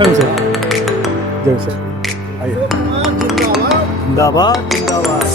आइए सर, जय सर, आइए। जिंदाबाद जिंदाबाद।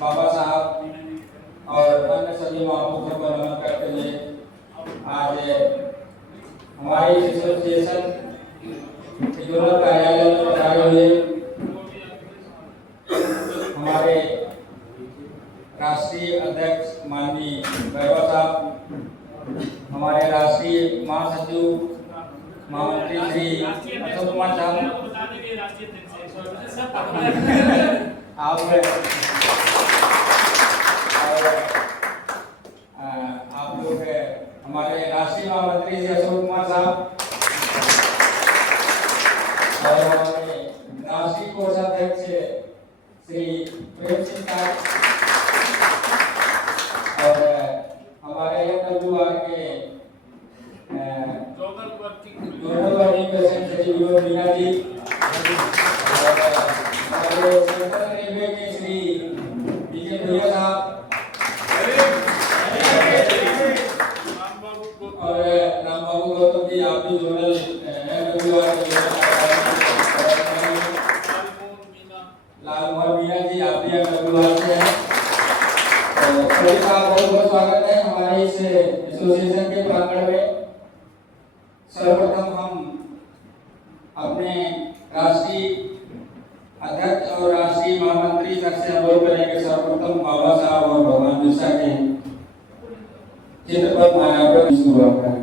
बाबा साहब और अन्य सभी महापुरुषों को नमन करते हुए आज हमारे एसोसिएशन जोनल कार्यालय में पधारे हुए हमारे राष्ट्रीय अध्यक्ष माननीय वैभव साहब, हमारे राष्ट्रीय महासचिव महामंत्री श्री अशोक कुमार साहब, आप लोग हमारे राष्ट्रीय महामंत्री श्री अशोक कुमार साहब और हमारे राष्ट्रीय कोषाध्यक्ष श्री प्रेम सिंह साहब और हमारे एमडब्ल्यूआर के zonal working president Shri Vinod Meena ji, हमारे सेंट्रल रेलवे के श्री विजय भैया साहब और राम बाबू गौतम जी, आप भी जोनल लाल मोहन मीना जी, आप भी एमडब्ल्यूआर से हैं। सभी का बहुत बहुत स्वागत है हमारे इस एसोसिएशन के प्रांगण में। सर्वप्रथम हम अपने राष्ट्रीय अध्यक्ष और राष्ट्रीय महामंत्री तक से अनुरोध करेंगे सर्वप्रथम बाबा साहब और भगवान बिरसा के चित्र पर माल्यार्पण शुरुआत करें।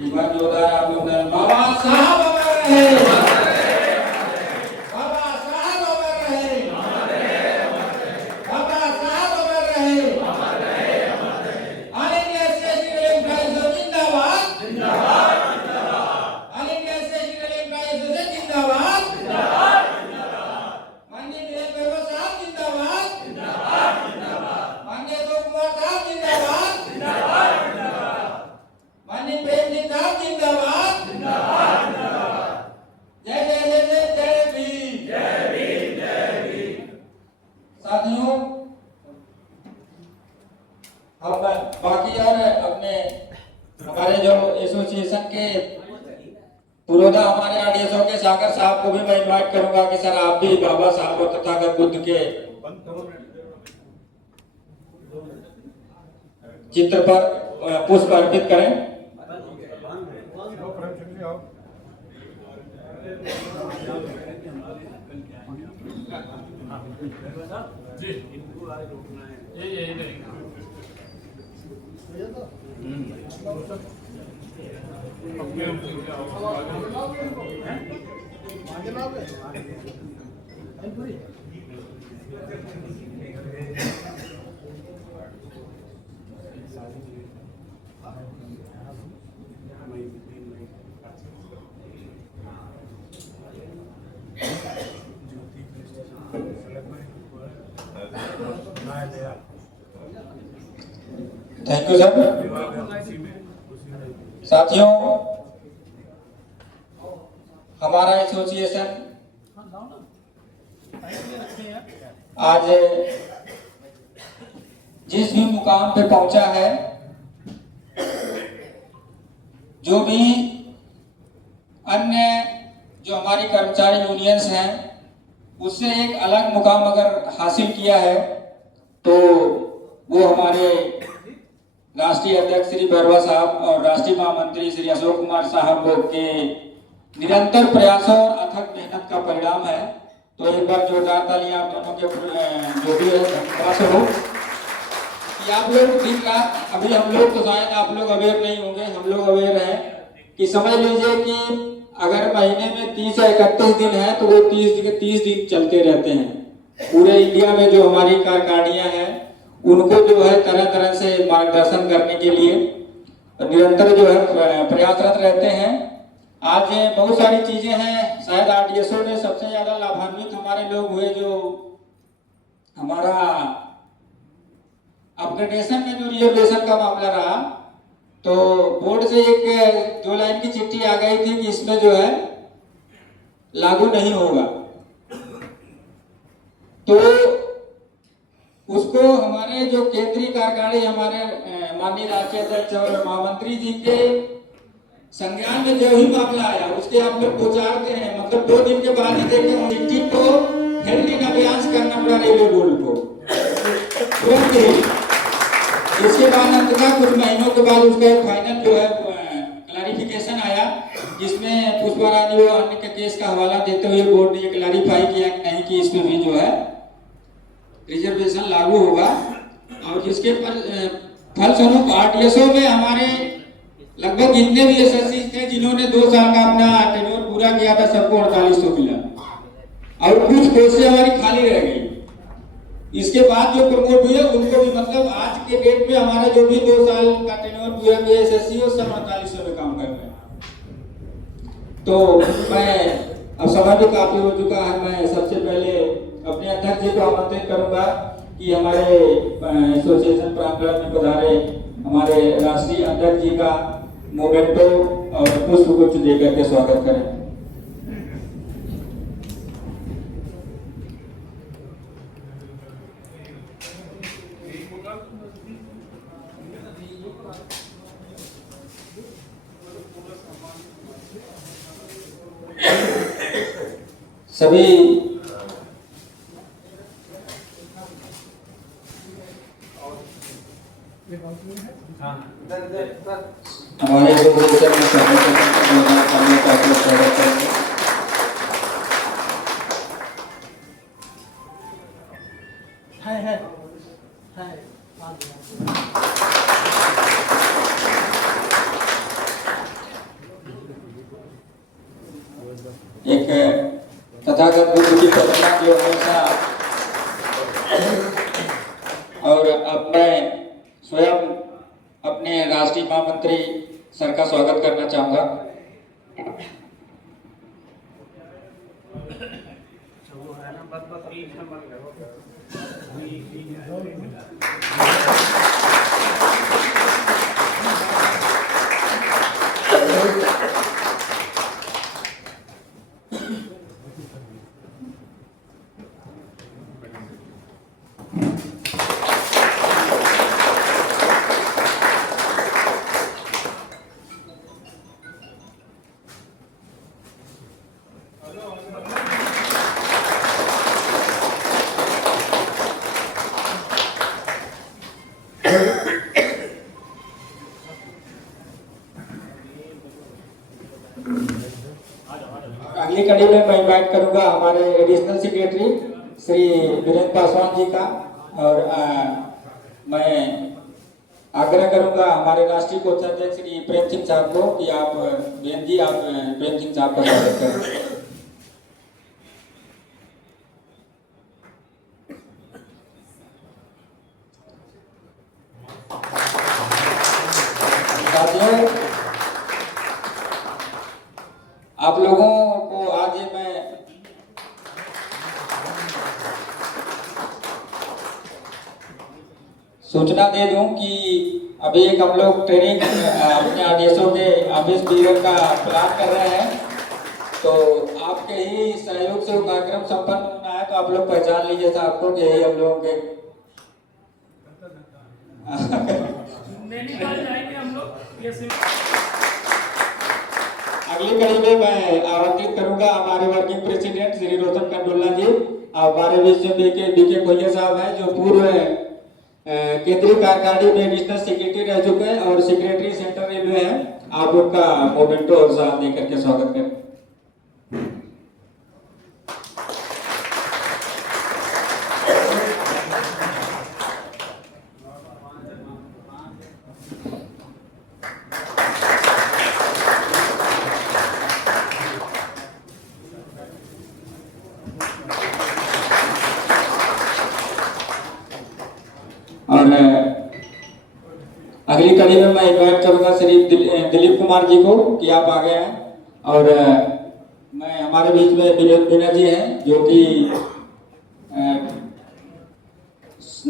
एक बार जोरदार आप लोग बाबा साहब अमर रहे, बाबा साहब अमर रहे, बाबा साहब अमर रहे। ऑल इंडिया स्टेशनरी एम्प्लॉइज जिंदाबाद, जिंदाबाद, जिंदाबाद। ऑल इंडिया स्टेशनरी एम्प्लॉइज जिंदाबाद, जिंदाबाद, जिंदाबाद। माननीय वैभव साहब जिंदाबाद, जिंदाबाद, जिंदाबाद। माननीय अशोक कुमार साहब जिंदाबाद, जिंदाबाद, जिंदाबाद। माननीय प्रेम सिंह साहब जिंदाबाद, जिंदाबाद, जिंदाबाद। जय जय जय जय जय भीम, जय भीम, जय भीम। साथियों, हम बाकी और अपने हमारे जो एसोसिएशन के पुरोधा हमारे आरडीएसओ के सागर साहब को भी मैं इनवाइट करूंगा कि सर आप भी बाबा साहब और तथागत बुद्ध के चित्र पर पुष्प अर्पित करें। Thank you sir. साथियों, हमारा एसोसिएशन आज जिस भी मुकाम पे पहुंचा है, जो भी अन्य जो हमारी कर्मचारी यूनियंस हैं उससे एक अलग मुकाम अगर हासिल किया है तो वो हमारे राष्ट्रीय अध्यक्ष श्री बरवा साहब और राष्ट्रीय महामंत्री श्री अशोक कुमार साहब के निरंतर प्रयासों और अथक मेहनत का परिणाम है। तो एक बार जोरदार तालियां आप दोनों के जो भी है धन्यवाद हो कि आप लोग दिन रात, अभी हम लोग तो शायद आप लोग अवेयर नहीं होंगे, हम लोग अवेयर हैं कि समझ लीजिए कि अगर महीने में 30 या 31 दिन है तो वो 30 दिन चलते रहते हैं। पूरे इंडिया में जो हमारी कारखानियां हैं उनको जो है तरह तरह से मार्गदर्शन करने के लिए निरंतर जो है प्रयासरत रहते हैं। आज बहुत सारी चीजें हैं, शायद आरडीएसओ में सबसे ज्यादा लाभान्वित हमारे लोग हुए जो हमारा अपग्रेडेशन में जो रिजर्वेशन का मामला रहा, तो बोर्ड से एक 2 लाइन की चिट्ठी आ गई थी कि इसमें जो है लागू नहीं होगा। तो उसको हमारे जो केंद्रीय कार्यकारिणी हमारे माननीय राष्ट्रीय अध्यक्ष और महामंत्री जी के संज्ञान में जो ही मामला आया उसके आप लोग पहुंचाते हैं, मतलब 2 दिन के बाद ही देखे चिट्ठी को हेल्डिंग अभ्यास करना पड़ा रेलवे बोर्ड को तुरंत ही। इसके बाद अंततः कुछ महीनों के बाद उसका एक फाइनल जो है क्लैरिफिकेशन आया, जिसमें पुष्पा रानी और अन्य के केस का हवाला देते हुए बोर्ड ने क्लैरिफाई किया कि नहीं कि इसमें भी जो है रिजर्वेशन लागू होगा। और जिसके फलस्वरूप आरटीएसओ में हमारे लगभग जितने भी एसएससी थे जिन्होंने 2 साल का अपना टेन्योर पूरा किया था सबको 4800 मिला और कुछ पोस्टें हमारी खाली रह गई। इसके बाद जो प्रमोट हुए उनको भी, मतलब आज के डेट में हमारा जो भी 2 साल का टेन्योर पूरा किया एसएससी वो सब 4800 में काम कर रहे हैं। तो मैं अब समय भी काफी हो चुका है, मैं सबसे पहले अपने अध्यक्ष जी को आमंत्रित करूंगा कि हमारे एसोसिएशन प्रांगण में पधारे हमारे राष्ट्रीय अध्यक्ष जी का मोमेंटो और पुष्प गुच्छ देकर के स्वागत करें। सभी हमारे जो एक तथागत बुद्ध की प्रतिमा जो हमेशा, और अब मैं स्वयं अपने राष्ट्रीय महामंत्री सर का स्वागत करना चाहूंगा। अगली कड़ी में मैं इन्वाइट करूंगा हमारे एडिशनल सेक्रेटरी श्री वीरेंद्र पासवान जी का, और मैं आग्रह करूंगा हमारे राष्ट्रीय कोषाध्यक्ष श्री प्रेम सिंह साहब को कि आप बेन जी आप प्रेम सिंह साहब का स्वागत करें। साथियों, आप लोगों को आज मैं सूचना दे दूं कि अभी एक हम लोग ट्रेनिंग अपने आदेशों के ऑफिस पीरियड का प्लान कर रहे हैं, तो आपके ही सहयोग से वो कार्यक्रम संपन्न होना है। तो आप लोग पहचान लीजिए साहब को कि यही हम लोगों के अगली कड़ी में मैं आमंत्रित करूंगा हमारे वर्किंग प्रेसिडेंट श्री रोशन कंडोला जी। हमारे बीच में बीके खोइया साहब हैं जो पूर्व केंद्रीय कार्यकारिणी में एडिशनल सेक्रेटरी रह चुके हैं और सेक्रेटरी सेंट्रल रेलवे हैं। आप उनका मोमेंटो और साथ देकर के स्वागत करें। और अगली कड़ी में मैं इन्वाइट करूंगा श्री दिलीप कुमार जी को कि आप आ गए हैं, और मैं हमारे बीच में विनोद मीना जी हैं जो कि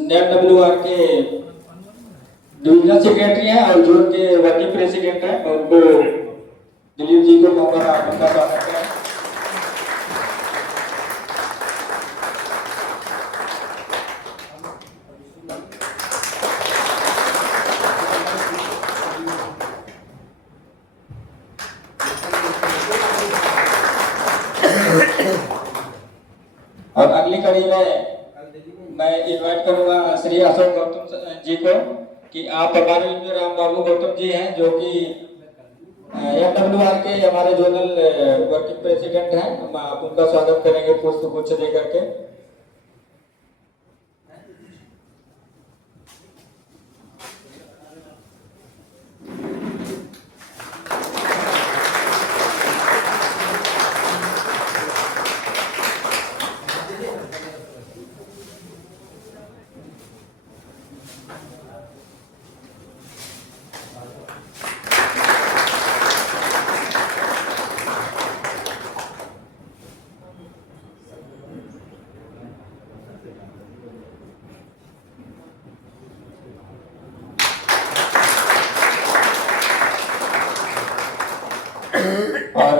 NWR के डिविजनल सेक्रेटरी हैं और जोन के वर्किंग प्रेसिडेंट हैं। मैं उनको दिलीप जी को कहूँगा आप उनका स्वागत करें। और अगली कड़ी में मैं इन्वाइट करूंगा श्री अशोक गौतम जी को कि आप हमारे में राम बाबू गौतम जी हैं जो कि NWR के हमारे जोनल वर्किंग प्रेसिडेंट हैं। आप उनका स्वागत करेंगे पुष्प गुच्छ दे करके। और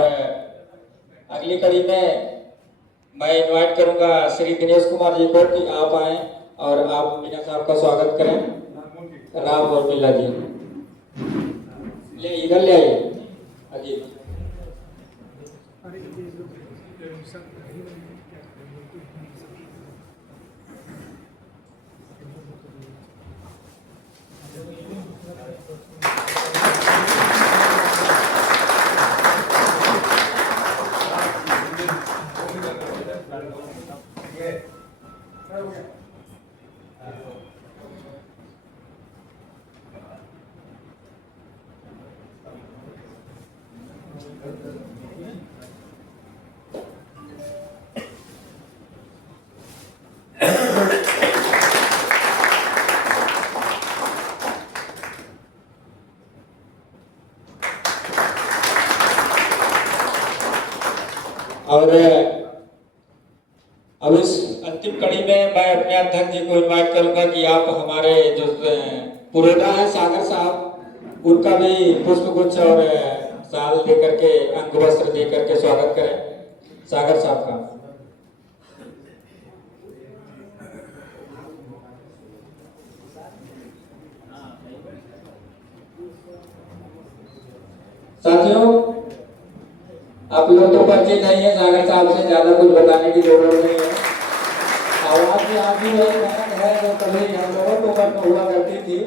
अगली कड़ी में मैं इनवाइट करूंगा श्री दिनेश कुमार जी को कि आप आए और आप मीना साहब का स्वागत करें। राम और मिल्ला जी ले इधर ले आइए अजीत। और अब इस अंतिम कड़ी में मैं अपने अध्यक्ष जी को इनवाइट करूंगा कि आप हमारे जो पुरोधा है सागर साहब उनका भी पुष्प गुच्छ और साल देकर के अंग वस्त्र देकर के स्वागत करें सागर साहब का। साथियों, आप लोग तो परिचित नहीं है सागर साहब से, ज्यादा कुछ बताने की जरूरत नहीं है। आवाज में आप भी वही मेहनत है जो कभी हम लोगों को उम्र में हुआ करती थी।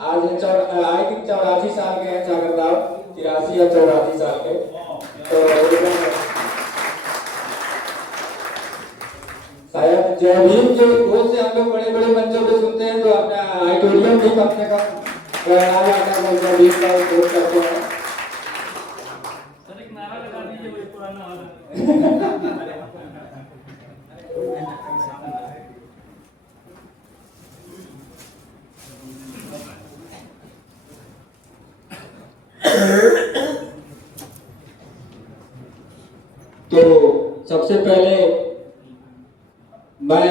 आज आई थिंक 84 साल के हैं सागर साहब, 83 या 84 साल के। तो जय भीम के बहुत से हम लोग बड़े बड़े मंचों पे सुनते हैं, तो अपना ऑडिटोरियम भी कम से कम प्रणाम आकर जय भीम का उपयोग करते हैं। सर एक नारा लगा दीजिए, वही पुराना वाला। तो सबसे पहले मैं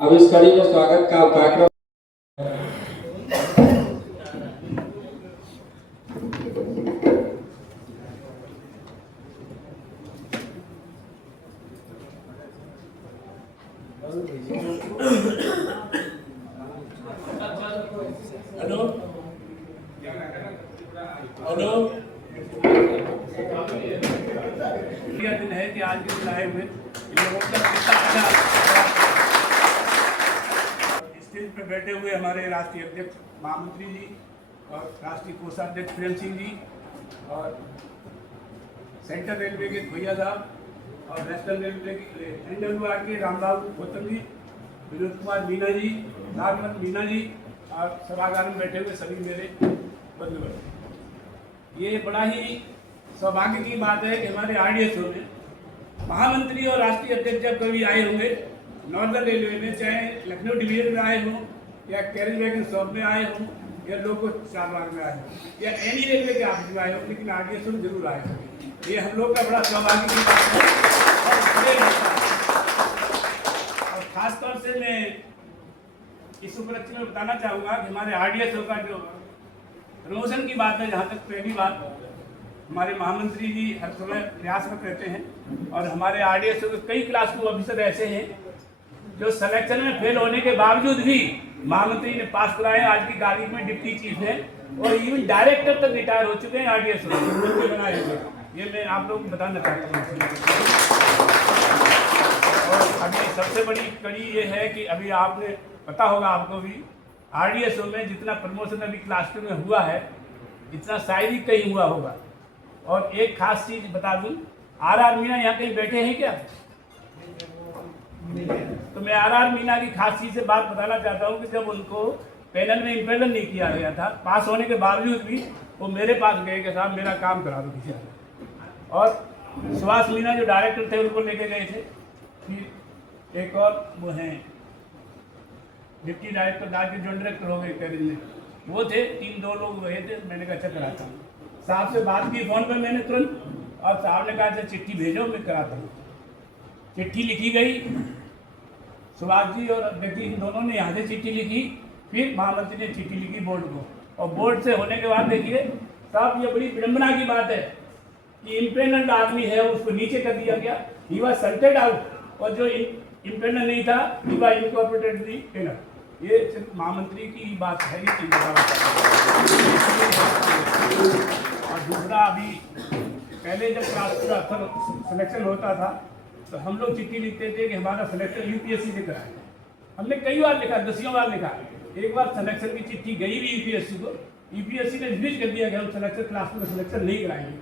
अब इस कड़ी में स्वागत का कार्यक्रम हेलो हेलो, यह दिन है कि आज के दिन आए हुए इन लोगों का कितना अच्छा। स्टेज पर बैठे हुए हमारे राष्ट्रीय अध्यक्ष महामंत्री जी और राष्ट्रीय कोषाध्यक्ष प्रेम सिंह जी और सेंट्रल रेलवे के भैया साहब और वेस्टर्न रेलवे के NWR के रामलाल गौतम जी, विनोद कुमार मीना जी, नागमत मीना जी और सभागार में बैठे हुए सभी मेरे बंधुगण, ये बड़ा ही सौभाग्य की बात है कि हमारे RDSO में महामंत्री और राष्ट्रीय अध्यक्ष जब कभी आए होंगे नॉर्दर्न रेलवे में, चाहे लखनऊ डिवीजन में आए हों या कैरेज वैगन शॉप में आए हों या लोको चारबाग में आए हों या एनी रेलवे के ऑफिस में आए हों, लेकिन RDSO में जरूर आए होंगे। ये हम लोग का बड़ा सौभाग्य की बात है। और खासतौर से मैं इस उपलक्ष्य में बताना चाहूँगा कि हमारे RDSO का जो प्रमोशन की बात है, जहाँ तक पहली बात हमारे महामंत्री जी हर समय प्रयासरत रहते हैं और हमारे RDSO के कई क्लास 2 ऑफिसर ऐसे हैं जो सिलेक्शन में फेल होने के बावजूद भी महामंत्री ने पास कराए। आज की तारीख में डिप्टी चीफ है और इवन डायरेक्टर तक रिटायर हो चुके हैं RDSO बनाए हुए। ये मैं आप लोग को बताना चाहता हूँ। और अभी सबसे बड़ी कड़ी ये है कि अभी आपने पता होगा आपको भी RDSO में जितना प्रमोशन अभी क्लास 2 में हुआ है इतना शायद ही कहीं हुआ होगा। और एक खास चीज बता दूं, RR मीना यहाँ कहीं बैठे हैं क्या? तो मैं RR मीना की खास चीज से बात बताना चाहता हूँ कि जब उनको पैनल में इम्पेनल नहीं किया गया था, पास होने के बावजूद भी वो मेरे पास गए कि साहब मेरा काम करा दो किसी तरह। और सुभाष मीना जो डायरेक्टर थे उनको लेके गए थे। फिर एक और वो हैं डिप्टी डायरेक्टर, डायरेक्टर जो डायरेक्टर हो गए कैरेज में, वो थे 3-2 लोग गए थे। मैंने कहा अच्छा कराता हूँ। साहब से बात की फ़ोन पे मैंने तुरंत, और साहब ने कहा अच्छा चिट्ठी भेजो मैं कराता हूँ। चिट्ठी लिखी गई, सुभाष जी और अध्यक्ष जी दोनों ने यहाँ से चिट्ठी लिखी, फिर महामंत्री ने चिट्ठी लिखी बोर्ड को, और बोर्ड से होने के बाद देखिए साहब ये बड़ी विडम्बना की बात है कि इम्पेनल्ड आदमी है उसको नीचे कर दिया गया, ही वाज सल्टेड आउट, और जो इम्पेनल नहीं था he was incorporated the panel. ये सिर्फ महामंत्री की बात है ही। और दूसरा, अभी पहले जब क्लास का सिलेक्शन होता था तो हम लोग चिट्ठी लिखते थे कि हमारा सिलेक्शन UPSC से कराए। हमने कई बार लिखा, 10 बार लिखा। एक बार सिलेक्शन की चिट्ठी गई भी UPSC को, UPSC ने रिफ्यूज कर दिया कि हम सिलेक्शन क्लास में सिलेक्शन नहीं कराएंगे,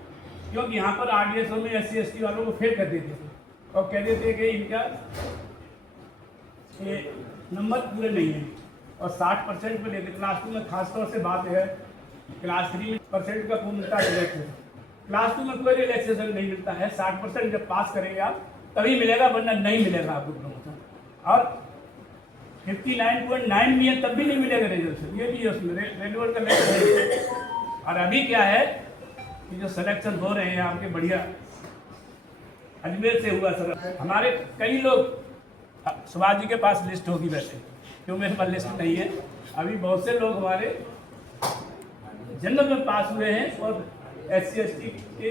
क्योंकि यहाँ पर RDSO में SC ST वालों को फेल कर देते थे और कह देते कि इनका नंबर पूरे नहीं है। और 60% पे लेते। क्लास 2 में खासतौर से बात है, क्लास 3 में % का पूर्ण मिलता है रिलैक्सेशन, क्लास 2 में कोई रिलैक्सेशन नहीं मिलता है। 60% जब पास करेंगे आप तभी मिलेगा, वरना नहीं मिलेगा आपको प्रमोशन। और 59.9 भी है तब भी नहीं मिलेगा रिजर्वेशन, ये भी है उसमें रेलवे का लेक्चर है। और अभी क्या है कि जो सिलेक्शन हो रहे हैं आपके बढ़िया, अजमेर से हुआ सर, हमारे कई लोग, सुभाष जी के पास लिस्ट होगी वैसे, क्यों मेरे पास लिस्ट नहीं है। अभी बहुत से लोग हमारे जनरल में पास हुए हैं और SC ST के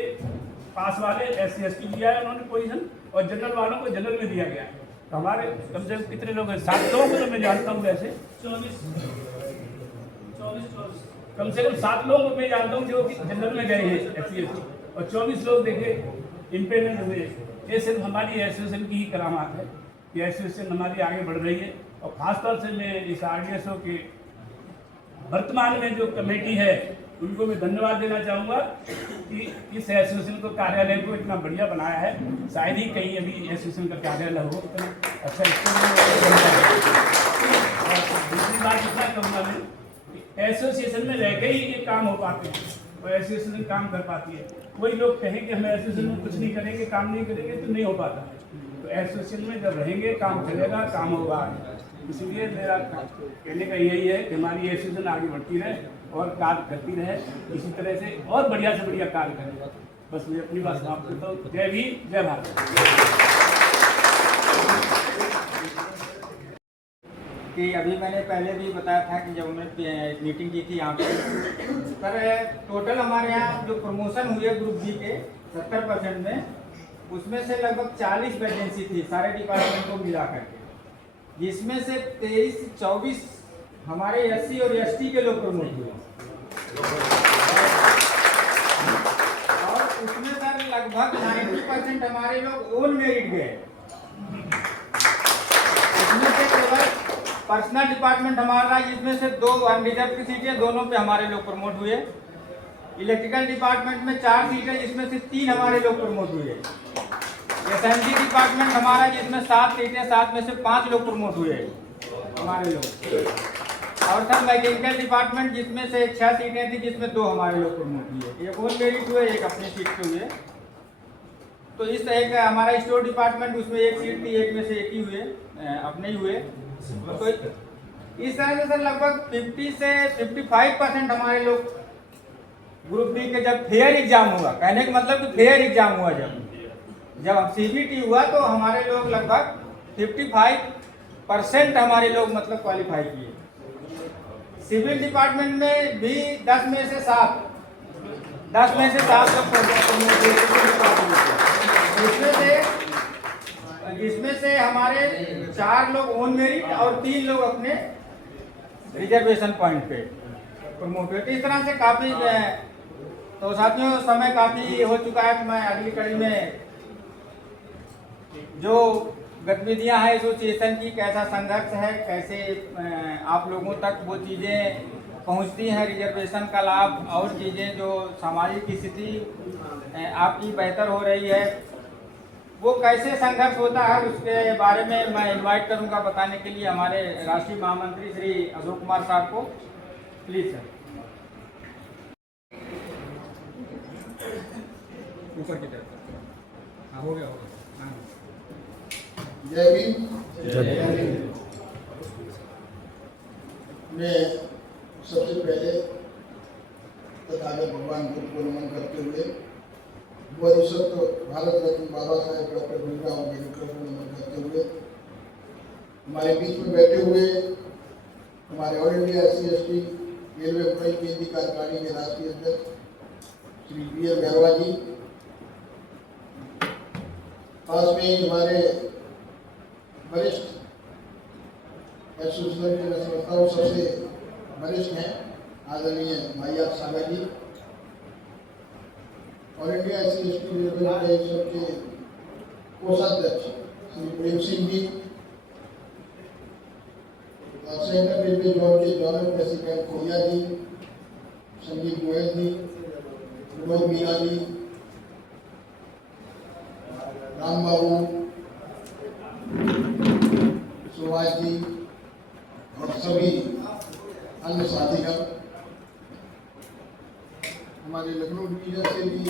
पास वाले SC ST दिया है उन्होंने पोजीशन, और जनरल वालों को जनरल में दिया गया है। तो हमारे कम से कम कितने लोग हैं? 7 लोगों को तो मैं जानता हूँ वैसे, 24 कम से कम 7 लोगों को मैं जानता हूँ जो कि जनरल में गए हैं SC ST, और 24 लोग देखे इम्पेनल हुए। ये सिर्फ हमारी एसोसिएशन की ही करामात है कि एसोसिएशन हमारी आगे बढ़ रही है। और ख़ासतौर से मैं इस RDSO के वर्तमान में जो कमेटी है उनको मैं धन्यवाद देना चाहूँगा कि इस एसोसिएशन को कार्यालय को इतना बढ़िया बनाया है। शायद ही कहीं अभी एसोसिएशन का कार्यालय हो इतना अच्छा। दूसरी बात इतना कहूँगा मैं कि एसोसिएशन में रह के ही ये काम हो पाते हैं और एसोसिएशन काम कर पाती है। कोई लोग कहें कि हम एसोसिएशन में कुछ नहीं करेंगे, काम नहीं करेंगे, तो नहीं हो पाता है। तो एसोसिएशन में जब रहेंगे काम चलेगा, काम होगा। इसलिए मेरा कहने का यही है कि हमारी एसोसिएशन आगे बढ़ती रहे और कार्य करती रहे इसी तरह से और बढ़िया से बढ़िया कार्य करें। बस मैं अपनी बात समाप्त करता हूँ। जय भीम, जय भारत। कि अभी मैंने पहले भी बताया था कि जब हमने मीटिंग की थी यहाँ पे, पर टोटल हमारे यहाँ जो प्रमोशन हुए ग्रुप बी के 70% में, उसमें से लगभग 40 वैकेंसी थी सारे डिपार्टमेंट को मिला करके, जिसमें से 23-24 हमारे SC और ST के लोग प्रमोट हुए और उसमें सर लगभग 90% हमारे लोग ओन मेरिट गए। उसमें से केवल पर्सनल डिपार्टमेंट हमारा, जिसमें से 2 अनरिजर्व की सीटें, दोनों पे हमारे लोग प्रमोट हुए। इलेक्ट्रिकल डिपार्टमेंट में 4 सीटें, जिसमें से 3 हमारे लोग प्रमोट हुए। SMG डिपार्टमेंट हमारा, जिसमें 7 सीटें, 7 में से 5 लोग प्रमोट हुए हमारे लोग। और सर मैकेनिकल डिपार्टमेंट, जिसमें से 6 सीटें थी, जिसमें 2 हमारे लोग प्रमोट हुए, एक और मेरिट हुए, एक अपनी सीट पे हुए। तो इस तरह का हमारा स्टोर डिपार्टमेंट, उसमें 1 सीट थी, 1 में से 1 ही हुए, अपने ही हुए। तो इस तरह से सर लगभग 50 से 55% हमारे लोग ग्रुप बी के जब फेयर एग्जाम हुआ, कहने का मतलब कि फेयर एग्जाम हुआ, जब CBT हुआ तो हमारे लोग लगभग 55% हमारे लोग मतलब क्वालिफाई किए। सिविल डिपार्टमेंट में भी 10 में से 7 लोग जिसमें से हमारे 4 लोग ओन मेरिट और 3 लोग अपने रिजर्वेशन पॉइंट पे प्रमोट हुए। तो इस तरह से काफ़ी, तो साथियों समय काफ़ी हो चुका है, तो मैं अगली कड़ी में जो गतिविधियां हैं एसोसिएशन की, कैसा संघर्ष है, कैसे आप लोगों तक वो चीज़ें पहुंचती हैं, रिजर्वेशन का लाभ और चीज़ें जो सामाजिक स्थिति आपकी बेहतर हो रही है, वो कैसे संघर्ष होता है, उसके बारे में मैं इनवाइट करूंगा बताने के लिए हमारे राष्ट्रीय महामंत्री श्री अशोक कुमार साहब को। Please sir. ऊपर की तरफ। हाँ, हो गया होगा। हाँ। जय भीम। मैं सबसे पहले तथागत भगवान बुद्ध को नमन करते हुए वरिष्ठ भारत रत्न बाबा साहेब डॉक्टर भीमराव अम्बेडकर को नमन करते हुए हमारे बीच में बैठे हुए हमारे all India SC/ST railway employee केंद्रीय कार्यकारिणी के राष्ट्रीय अध्यक्ष श्री BL गहरवा जी, पास में ही हमारे वरिष्ठ एसोसिएशन के संस्थाओं सबसे वरिष्ठ हैं आदरणीय भाईया सागर जी, ऑल इंडिया SC/ST रेलवे के कोषाध्यक्ष Shri Prem Singh ji, central railway zone के जोनल प्रेसिडेंट खोया जी, संजीव गोयल जी, विनोद मीना जी, राम बाबू, सुभाष जी और सभी अन्य साथीगण, हमारे लखनऊ डिवीजन से भी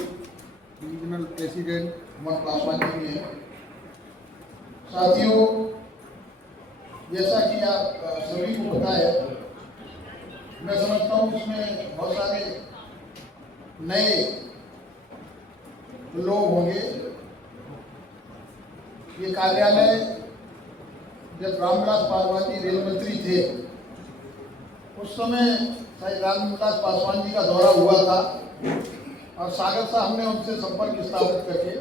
डिविजनल प्रेसिडेंट अमन पासवान जी भी हैं। साथियों, जैसा कि आप सभी को पता है, मैं समझता हूँ इसमें बहुत सारे नए लोग होंगे। ये कार्यालय जब रामविलास पासवान जी रेल मंत्री थे, उस समय शायद रामविलास पासवान जी का दौरा हुआ था और सागर साहब ने उनसे संपर्क स्थापित करके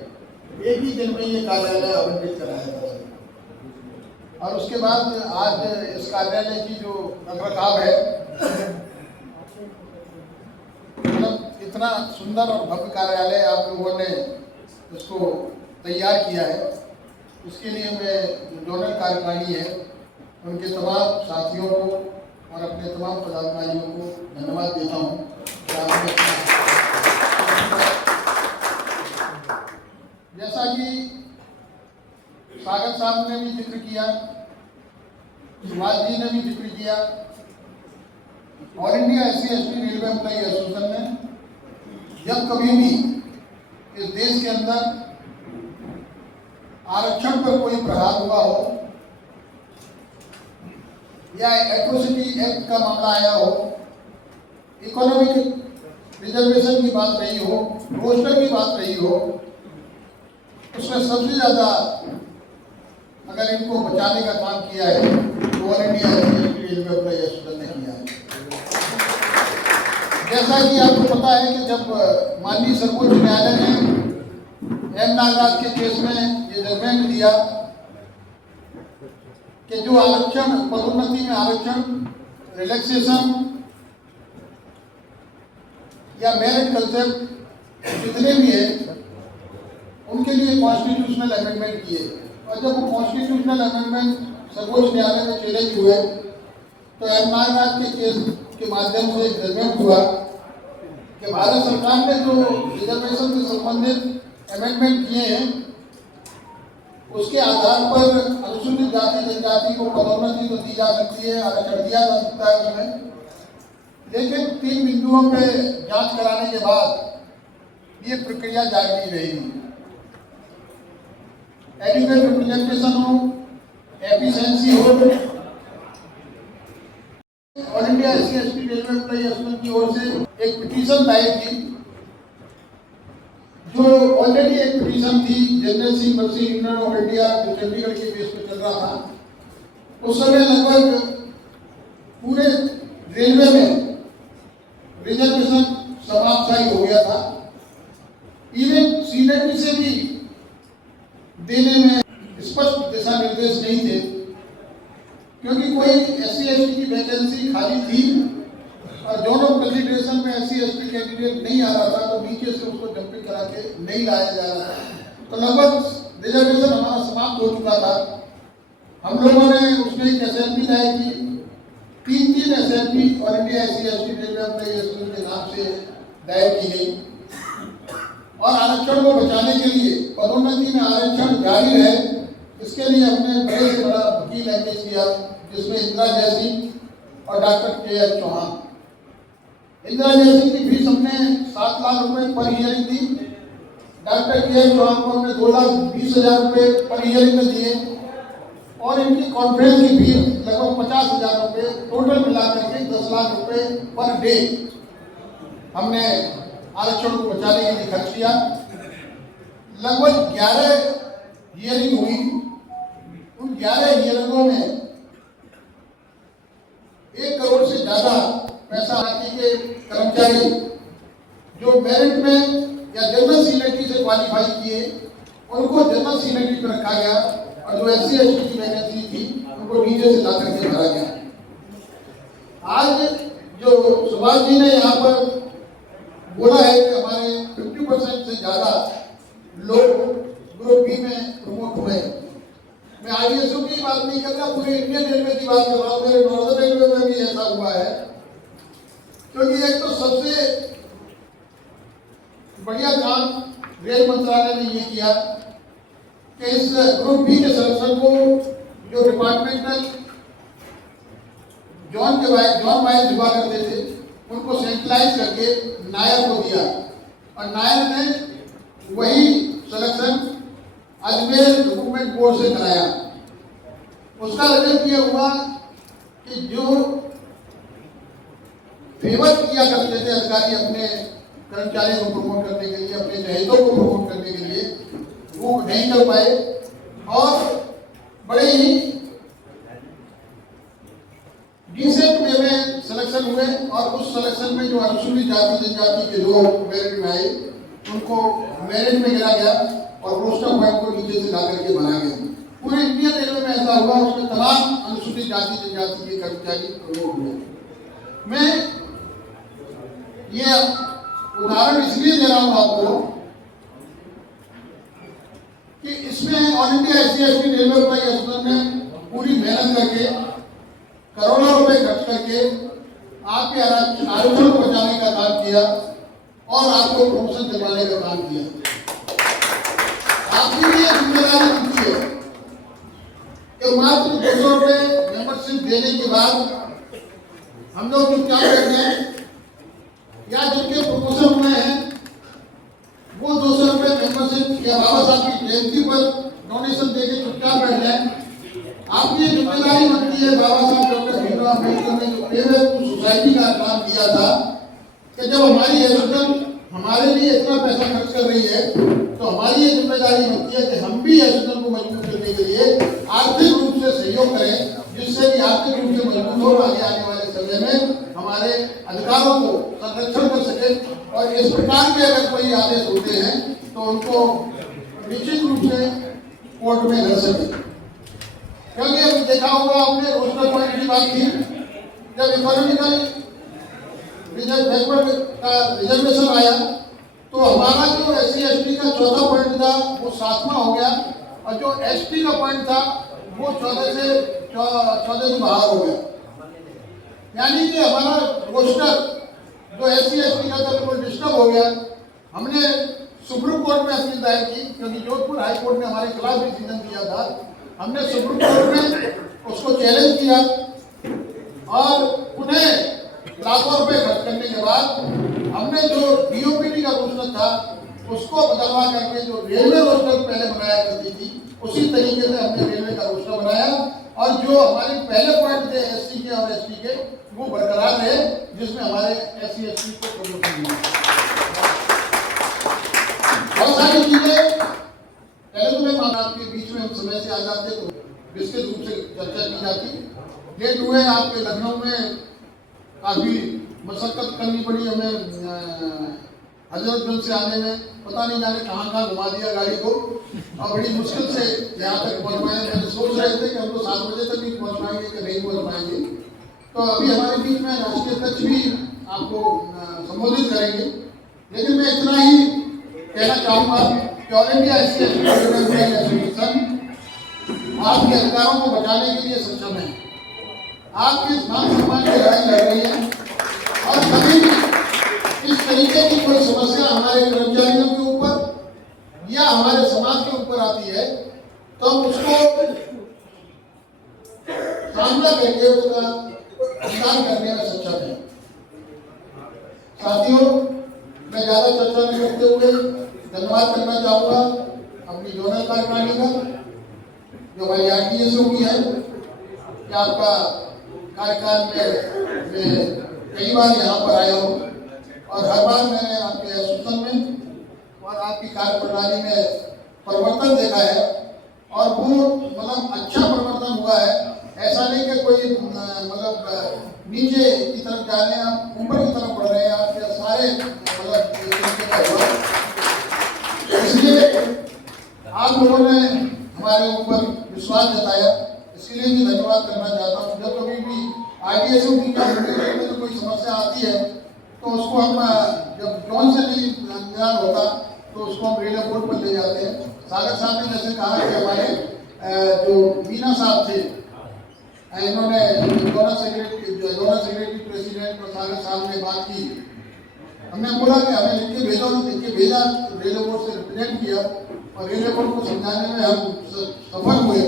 एक ही दिन में ये कार्यालय आवंटित कराया था। और उसके बाद आज इस कार्यालय की जो रखरखाव है, मतलब इतना सुंदर और भव्य कार्यालय आप लोगों ने इसको तैयार किया है, इसके लिए मैं जोनल कार्यकारिणी है उनके तमाम साथियों को और अपने तमाम पदाधिकारियों को धन्यवाद देता हूँ। किया, सुभाष जी ने भी जिक्र किया। All India SC/ST railway employee association ने जब कभी भी इस देश के अंदर आरक्षण पर कोई प्रहार हुआ हो या एट्रोसिटी एक्ट का मामला आया हो, इकोनॉमिक रिजर्वेशन की बात रही हो, रोस्टर की बात रही हो, उसमें सबसे ज्यादा अगर इनको बचाने का काम किया है तो all India SC/ST railway employee association ने किया है। जैसा कि आपको पता है कि जब माननीय सर्वोच्च न्यायालय ने एम नागराज के केस में ये जजमेंट दिया कि जो आरक्षण, पदोन्नति में आरक्षण, रिलैक्सेशन या मेरिट कंसेप्ट जितने भी है उनके लिए कॉन्स्टिट्यूशनल अमेंडमेंट किए, और जब वो कॉन्स्टिट्यूशनल अमेंडमेंट सर्वोच्च न्यायालय में चैलेंज हुए तो एम नागराज के केस के माध्यम से जजमेंट हुआ कि भारत सरकार ने जो रिजर्वेशन से संबंधित अमेंडमेंट किए हैं उसके आधार पर अनुसूचित जाति जनजाति को पदोन्नति तो दी जा सकती है, आरक्षण दिया जा सकता है उसमें, लेकिन 3 बिंदुओं पे जांच कराने के बाद ये प्रक्रिया जारी नहीं रहेगी। एडिक्वेट रिप्रेजेंटेशन हो, एफिशिएंसी हो। All India SC/ST railway employee association की ओर से एक पिटीशन दायर की, जो ऑलरेडी एक पिटीशन थी general Singh versus union of India जो चंडीगढ़ के बेस पे चल रहा था। उस समय लगभग पूरे रेलवे में रिजर्वेशन समाप्त हो गया था। इवन सीनेट से भी देने में स्पष्ट दिशा निर्देश नहीं थे, क्योंकि कोई SC/ST की वैकेंसी खाली थी और जोन ऑफ कंसिडरेशन में SC/ST कैंडिडेट नहीं आ रहा था, तो नीचे से उसको जंपिंग करा के नहीं लाया जा रहा था। तो लगभग रिजर्वेशन हमारा समाप्त हो चुका था। हम लोगों ने उसमें एक SLP दायर की, 3 SLP all India SC/ST railway employee association के नाम से दायर की गई, और आरक्षण को बचाने के लिए, पदोन्नति में आरक्षण जारी रहे, इसके लिए हमने बड़े से बड़ा वकील एंगेज किया, जिसमें इंदिरा जयसिंह और डॉक्टर KH चौहान। इंदिरा जयसिंह की फीस हमने 7 लाख रुपए पर ईयरिंग दी, डॉक्टर KH चौहान को हमने 2,20,000 रुपए पर ईयरिंग में दिए, और इनकी कॉन्फ्रेंस की फीस लगभग 50,000 रुपए, टोटल मिलाकर के 10 लाख रुपए पर डे हमने आरक्षण को बचाने के लिए खर्च किया। लगभग 11 हियरिंग हुई। उन 11 हियरिंगों में 1 करोड़ से ज्यादा पैसा आती के कर्मचारी जो मेरिट में या जनरल सीनियरिटी से क्वालिफाई किए उनको जनरल सीनियरिटी पर रखा गया, और जो SC/ST की वैकेंसी थी उनको नीचे से ला करके भरा गया। आज जो सुभाष जी ने यहाँ पर बोला है कि हमारे 50% से ज्यादा लोग ग्रुप बी में प्रमोट हुए। मैं ISO की बात नहीं कर रहा, पूरे इंडियन रेलवे की बात कर रहा हूँ। मेरे नॉर्दर्न रेलवे में भी ऐसा हुआ है, क्योंकि एक तो सबसे बढ़िया काम रेल मंत्रालय ने ये किया कि इस ग्रुप बी के सिलेक्शन को जो डिपार्टमेंटल जॉन वाइज हुआ करते थे उनको सेंट्रलाइज करके नायर को दिया, और नायर ने वही सिलेक्शन अजमेर रिक्रूटमेंट बोर्ड से कराया। उसका रिजल्ट ये हुआ कि जो फेवर किया करते थे अधिकारी अपने कर्मचारियों को प्रमोट करने के लिए, अपने चहेतों को प्रमोट करने के लिए, वो नहीं कर पाए, और बड़े ही डिसेंट वे में सिलेक्शन हुए, और उस सिलेक्शन में जो अनुसूचित जाति जनजाति के लोग मेरिट में आए उनको मेरिट में गिरा गया, और रोस्टर पॉइंट को नीचे से ला करके बनाया गया। पूरे इंडियन रेलवे में ऐसा हुआ, उसमें तमाम अनुसूचित जाति जनजाति के कर्मचारी प्रमोट हुए। मैं ये उदाहरण इसलिए दे रहा हूँ आपको कि इसमें all India SC/ST railway employee association ने पूरी मेहनत करके करोड़ों रुपए खर्च करके आपके आरक्षण को बचाने का काम किया, और आपको प्रमोशन दिलवाने का काम किया। आपकी भी ये जिम्मेदारी बनती है कि मात्र 200 रुपये मेंबरशिप देने के बाद हम लोग चुपचाप बैठ गए, या जिनके प्रमोशन हुए हैं वो 200 रुपये मेंबरशिप या बाबा साहब की जयंती पर डोनेशन देके चुपचाप बैठ जाए। आपकी जिम्मेदारी बनती है, बाबा साहब डॉक्टर भीमराव अम्बेडकर ने जो पेमेंट सोसाइटी का काम किया था कि जब हमारी एसोसिएशन हमारे लिए इतना पैसा खर्च कर रही है तो हमारी ये जिम्मेदारी बनती है कि हम भी एसोसिएशन को मजबूत करने के लिए आर्थिक रूप से सहयोग करें, जिससे कि आर्थिक रूप से मजबूत हो, आगे आने वाले समय में हमारे अधिकारों को संरक्षण कर सके। और इस प्रकार के अगर कोई आदेश होते हैं तो उनको निश्चित रूप से कोर्ट में लड़ सके। क्योंकि अभी देखा होगा आपने रोस्टर पॉइंट की बात की, जब इकोनॉमिकल का रिजर्वेशन आया तो हमारा जो SC/ST का 14 पॉइंट था वो 7वां हो गया, और जो ST का पॉइंट था वो 14 से बाहर हो गया। यानी कि हमारा रोस्टर जो SC/ST का था वो डिस्टर्ब हो गया। हमने सुप्रीम कोर्ट में अपील दायर की, क्योंकि जोधपुर हाई कोर्ट ने हमारे खिलाफ डिसीजन दिया था। हमने सुप्रीम कोर्ट में उसको चैलेंज किया और उन्हें लाखों रुपए खर्च करने के बाद हमने जो DOPT का रोस्टर था उसको बदलवा करके जो रेलवे रोस्टर पहले बनाया करती थी उसी तरीके से हमने रेलवे का रोस्टर बनाया, और जो हमारे पहले पॉइंट थे SC के और ST के वो बरकरार रहे, जिसमें हमारे SC/ST को प्रमोशन मिला। बहुत सारी चीजें पहले तो मैं आपके बीच में हम समय से आ जाते तो विस्तृत रूप से चर्चा की जाती। लेट हुए आपके लखनऊ में काफी मशक्कत करनी पड़ी हमें, हजरतगंज से आने में पता नहीं जाने कहाँ घुमा दिया गाड़ी को, और बड़ी मुश्किल से यहाँ तक पहुँच पाए। मैंने सोच रहे थे कि हम तो 7 बजे तक भी पहुँच पाएंगे कि नहीं पहुँच पाएंगे। तो अभी हमारे बीच में राष्ट्रीय अध्यक्ष भी आपको संबोधित करेंगे, लेकिन मैं इतना ही कहना चाहूँगा कि ऑल इंडिया SC/ST एसोसिएशन आपके अधिकारों को बचाने के लिए सक्षम है। आपके मान सम्मान की लड़ाई लड़ रही है, और कभी भी इस तरीके की कोई समस्या हमारे कर्मचारियों के ऊपर या हमारे समाज के ऊपर आती है तो हम उसको सामना करके उसका निदान करने में सक्षम है। साथियों, मैं ज्यादा चर्चा नहीं करते हुए धन्यवाद करना चाहूँगा अपनी जोनल कार्यकारिणी का, जो हमारी RTSO की है, कि आपका कार्यकाल में कई बार यहाँ पर आया हूँ और हर बार मैंने आपके एसोसिएशन में और आपकी कार्य प्रणाली में परिवर्तन देखा है, और वो मतलब अच्छा परिवर्तन हुआ है। ऐसा नहीं कि कोई मतलब नीचे की तरफ जा रहे हैं, आप ऊपर की तरफ बढ़ रहे हैं, आपके सारे मतलब इसलिए आप लोगों ने हमारे ऊपर विश्वास जताया, इसके लिए भी धन्यवाद करना चाहता हूँ। जब कभी भी RTSO की में तो कोई समस्या आती है तो उसको हम जब जोन से नहीं निदान होता तो उसको हम रेलवे बोर्ड पर ले जाते हैं। सागर साहब ने जैसे कहा कि हमारे जो मीना साहब थे, इन्होंने जोनल सेक्रेटरी प्रेसिडेंट और सागर साहब ने बात की, हमने बोला कि हमें लिख के भेजा, रेलवे बोर्ड से रिप्रेजेंट किया और रेलवे बोर्ड को समझाने में हम सफल हुए।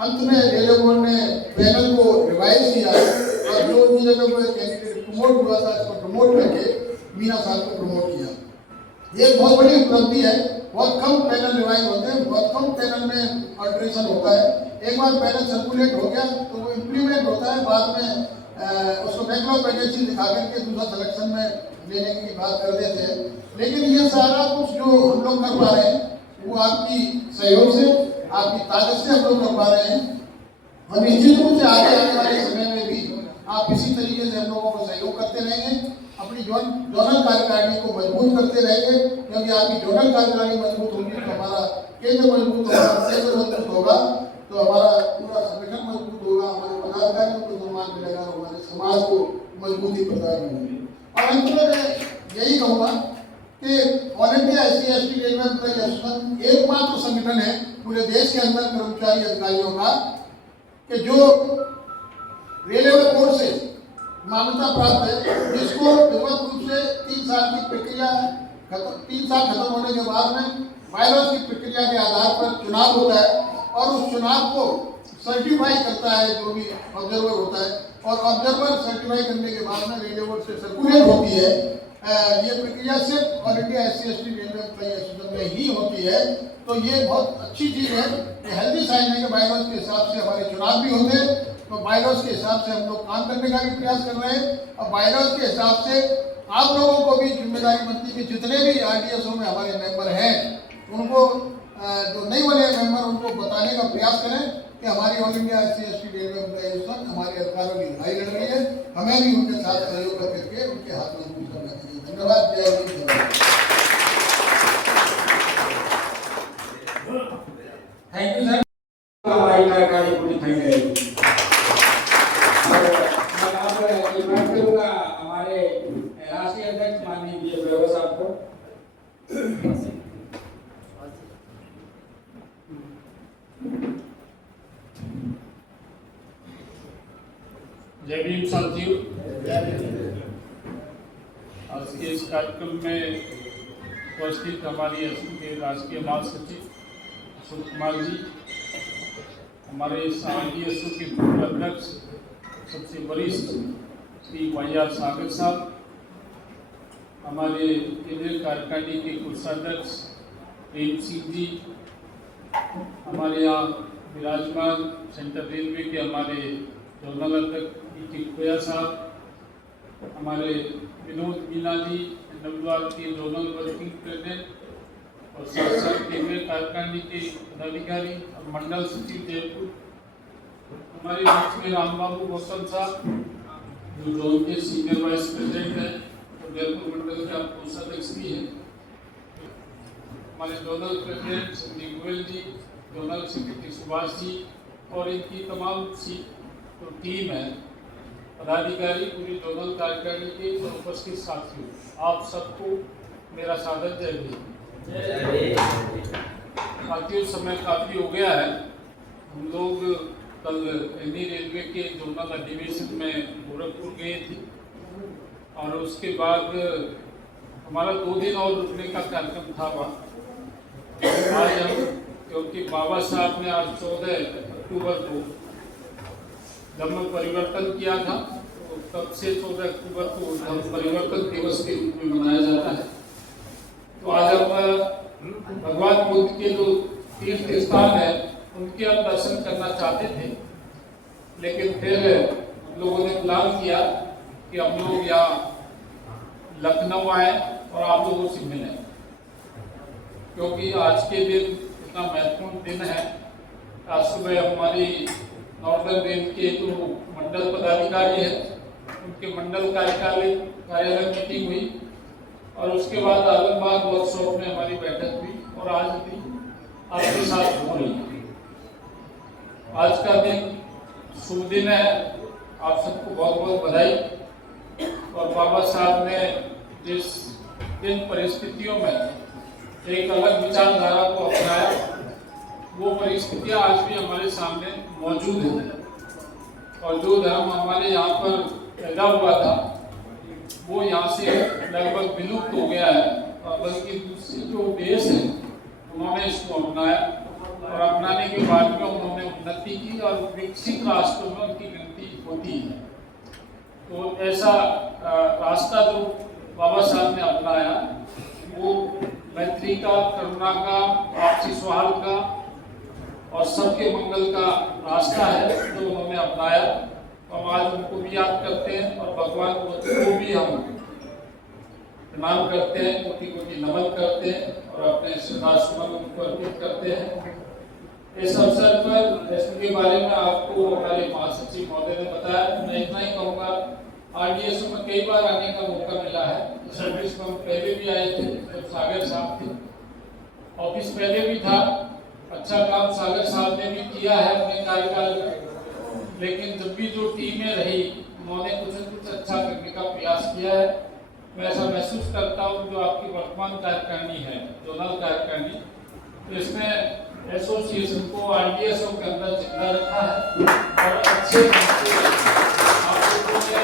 अंत में रेलवे बोर्ड ने पैनल को रिवाइज किया और जो उन जगह पर कैंडिडेट प्रमोट हुआ था इसको प्रमोट करके मीना साहब को प्रमोट किया। ये बहुत बड़ी उपलब्धि है। बहुत कम पैनल रिवाइज होते हैं, बहुत कम पैनल में अल्ट्रेशन होता है। एक बार पैनल सर्कुलेट हो गया तो वो इम्प्लीमेंट होता है, बाद में उसको बैकलॉग वैकेंसी दिखा करके दूसरा सिलेक्शन में लेने की बात कर देते हैं। लेकिन ये सारा कुछ जो हम लोग कर पा रहे हैं वो आपकी सहयोग से, आपकी ताकत से हम लोग कर पा रहे हैं, और निश्चित रूप से आगे आने वाले समय में भी आप इसी तरीके से हम लोगों को सहयोग करते रहेंगे, अपनी जोनल कार्यकारिणी को मजबूत करते रहेंगे, क्योंकि आपकी जोनल कार्यकारिणी मजबूत होगी तो हमारा केंद्र मजबूत होगा, केंद्र मजबूत होगा तो हमारा पूरा संगठन मजबूत होगा, हमारे पदाधिकारियों को सम्मान मिलेगा, हमारे समाज को मजबूती प्रदान होगी। और अंत में मैं यही कहूँगा कि all India SC/ST railway employee association एकमात्र संगठन है पूरे देश के अंदर कर्मचारी अधिकारियों का कि जो रेलवे बोर्ड से मान्यता प्राप्त है, जिसको विधिवत रूप से 3 साल की प्रक्रिया 3 साल खत्म होने के बाद में वायरस की प्रक्रिया के आधार पर चुनाव होता है, और उस चुनाव को सर्टिफाई करता है जो भी ऑब्जर्वर होता है, और ऑब्जर्वर सर्टिफाई करने के बाद में रेलवे बोर्ड से सर्कुलेट होती है। ये प्रक्रिया सिर्फ all India SC/ST railway employee association में ही होती है। तो ये बहुत अच्छी चीज़ है, ये हेल्दी साइन है कि बायलॉज के हिसाब से हमारे चुनाव भी होते हैं, तो बायलॉज के हिसाब से हम लोग काम करने का भी प्रयास कर रहे हैं। और बायलॉज के हिसाब से आप लोगों को भी जिम्मेदारी बनती है कि जितने भी RDSO में हमारे मेंबर हैं उनको जो नहीं बने मेंबर उनको बताने का प्रयास करें कि हमारी all India SC/ST railway employee association हमारे अधिकारों की लड़ाई लड़ रही है, हमें भी उनके साथ सहयोग करके उनके हाथ मजबूत करना चाहिए। धन्यवाद। जय हिंद। Thank you sir. हमारी कार्यकारिणी पूरी થઈ गई और मैं अब इन्वाइट करूंगा हमारे राष्ट्रीय अध्यक्ष माननीय भैरव साहब को। जय भीम साथियों, आज के इस कार्यक्रम में उपस्थित हमारी असम के राष्ट्रीय महासचिव अशोक कुमार जी, हमारे RDSO के पूर्व अध्यक्ष सबसे वरिष्ठ श्री YR सागर साहब, हमारे केंद्रीय कार्यकारिणी के कोषाध्यक्ष प्रेम सिंह जी, हमारे यहाँ विराजमान सेंट्रल रेलवे के हमारे जोनल अध्यक्ष टिकोया साहब, हमारे विनोद मीना जी नवद्वार के जोनल वर्किंग प्रेसिडेंट, और साथ साथ केंद्रीय कार्यकारिणी के पदाधिकारी और मंडल सचिव जयपुर, हमारे बीच में राम बाबू गौतम साहब जो जोन के सीनियर वाइस प्रेसिडेंट हैं और जयपुर मंडल के आप कोषाध्यक्ष भी हैं, हमारे जोनल प्रेसिडेंट संदीप गोयल जी, जोनल सेक्रेटरी सुभाष जी और इनकी तमाम जो टीम है, पदाधिकारी, पूरी जोनल कार्यकारिणी के उपस्थित साथियों, आप सबको मेरा सादर जय भीम। साथियों, समय काफ़ी हो गया है। हम लोग कल एनी रेलवे के जोनल अधिवेशन में गोरखपुर गए थे और उसके बाद हमारा 2 दिन और रुकने का कार्यक्रम था वहाँ। आज हम, क्योंकि बाबा साहब ने आज 14 अक्टूबर को धर्म परिवर्तन किया था, तो तब से 14 अक्टूबर को धर्म परिवर्तन दिवस के रूप में मनाया जाता है। तो आज हम भगवान बुद्ध के जो तीर्थ स्थान है उनके हम दर्शन करना चाहते थे, लेकिन फिर हम लोगों ने प्लान किया कि हम लोग यहाँ लखनऊ आए और आप लोगों से मिलें, क्योंकि आज के दिन इतना महत्वपूर्ण दिन है। आज सुबह हमारी नॉर्दर्न रेल के जो मंडल पदाधिकारी हैं उनके मंडल कार्यालय मीटिंग हुई और उसके बाद आलमबाग वर्कशॉप में हमारी बैठक हुई और आज भी आपके साथ हो रही है। आज का दिन शुभ दिन है, आप सबको बहुत बहुत बधाई। और बाबा साहब ने जिस इन परिस्थितियों में एक अलग विचारधारा को अपनाया, वो परिस्थितियां आज भी हमारे सामने मौजूद हैं और जो धर्म हमारे यहाँ पर पैदा हुआ था वो यहाँ से लगभग विलुप्त हो गया है, और बल्कि दूसरे जो देश हैं उन्होंने इसको अपनाया और अपनाने के बाद में उन्होंने उन्नति की और विकसित राष्ट्रों में उनकी गिनती होती है। तो ऐसा रास्ता जो बाबा साहब ने अपनाया वो मैत्री का, करुणा का, आपसी सौहार्द का और सबके मंगल का रास्ता है जो उन्होंने अपनाया। तो आज उनको भी याद करते हैं और भगवान बुद्ध को भी हम प्रणाम करते हैं, कोटि कोटि नमन करते हैं और अपने श्रद्धासुमन उनको अर्पित करते हैं। इस अवसर पर इसके बारे में आपको हमारे महासचिव महोदय ने बताया। मैं इतना ही कहूँगा, RDSO में कई बार आने का मौका मिला है। सर्विस में हम पहले भी आए थे जब सागर साहब थे, ऑफिस पहले भी था, अच्छा काम सागर साहब ने भी किया है अपने कार्यकाल में, लेकिन जब भी जो टीमें रही उन्होंने कुछ न कुछ अच्छा करने का प्रयास किया है। मैं ऐसा महसूस करता हूँ जो आपकी वर्तमान कार्यकारिणी है, जोनल कार्यकारिणी, तो इसमें एसोसिएशन को RDSO के अंदर जिंदा रखा है और अच्छे आप लोगों ने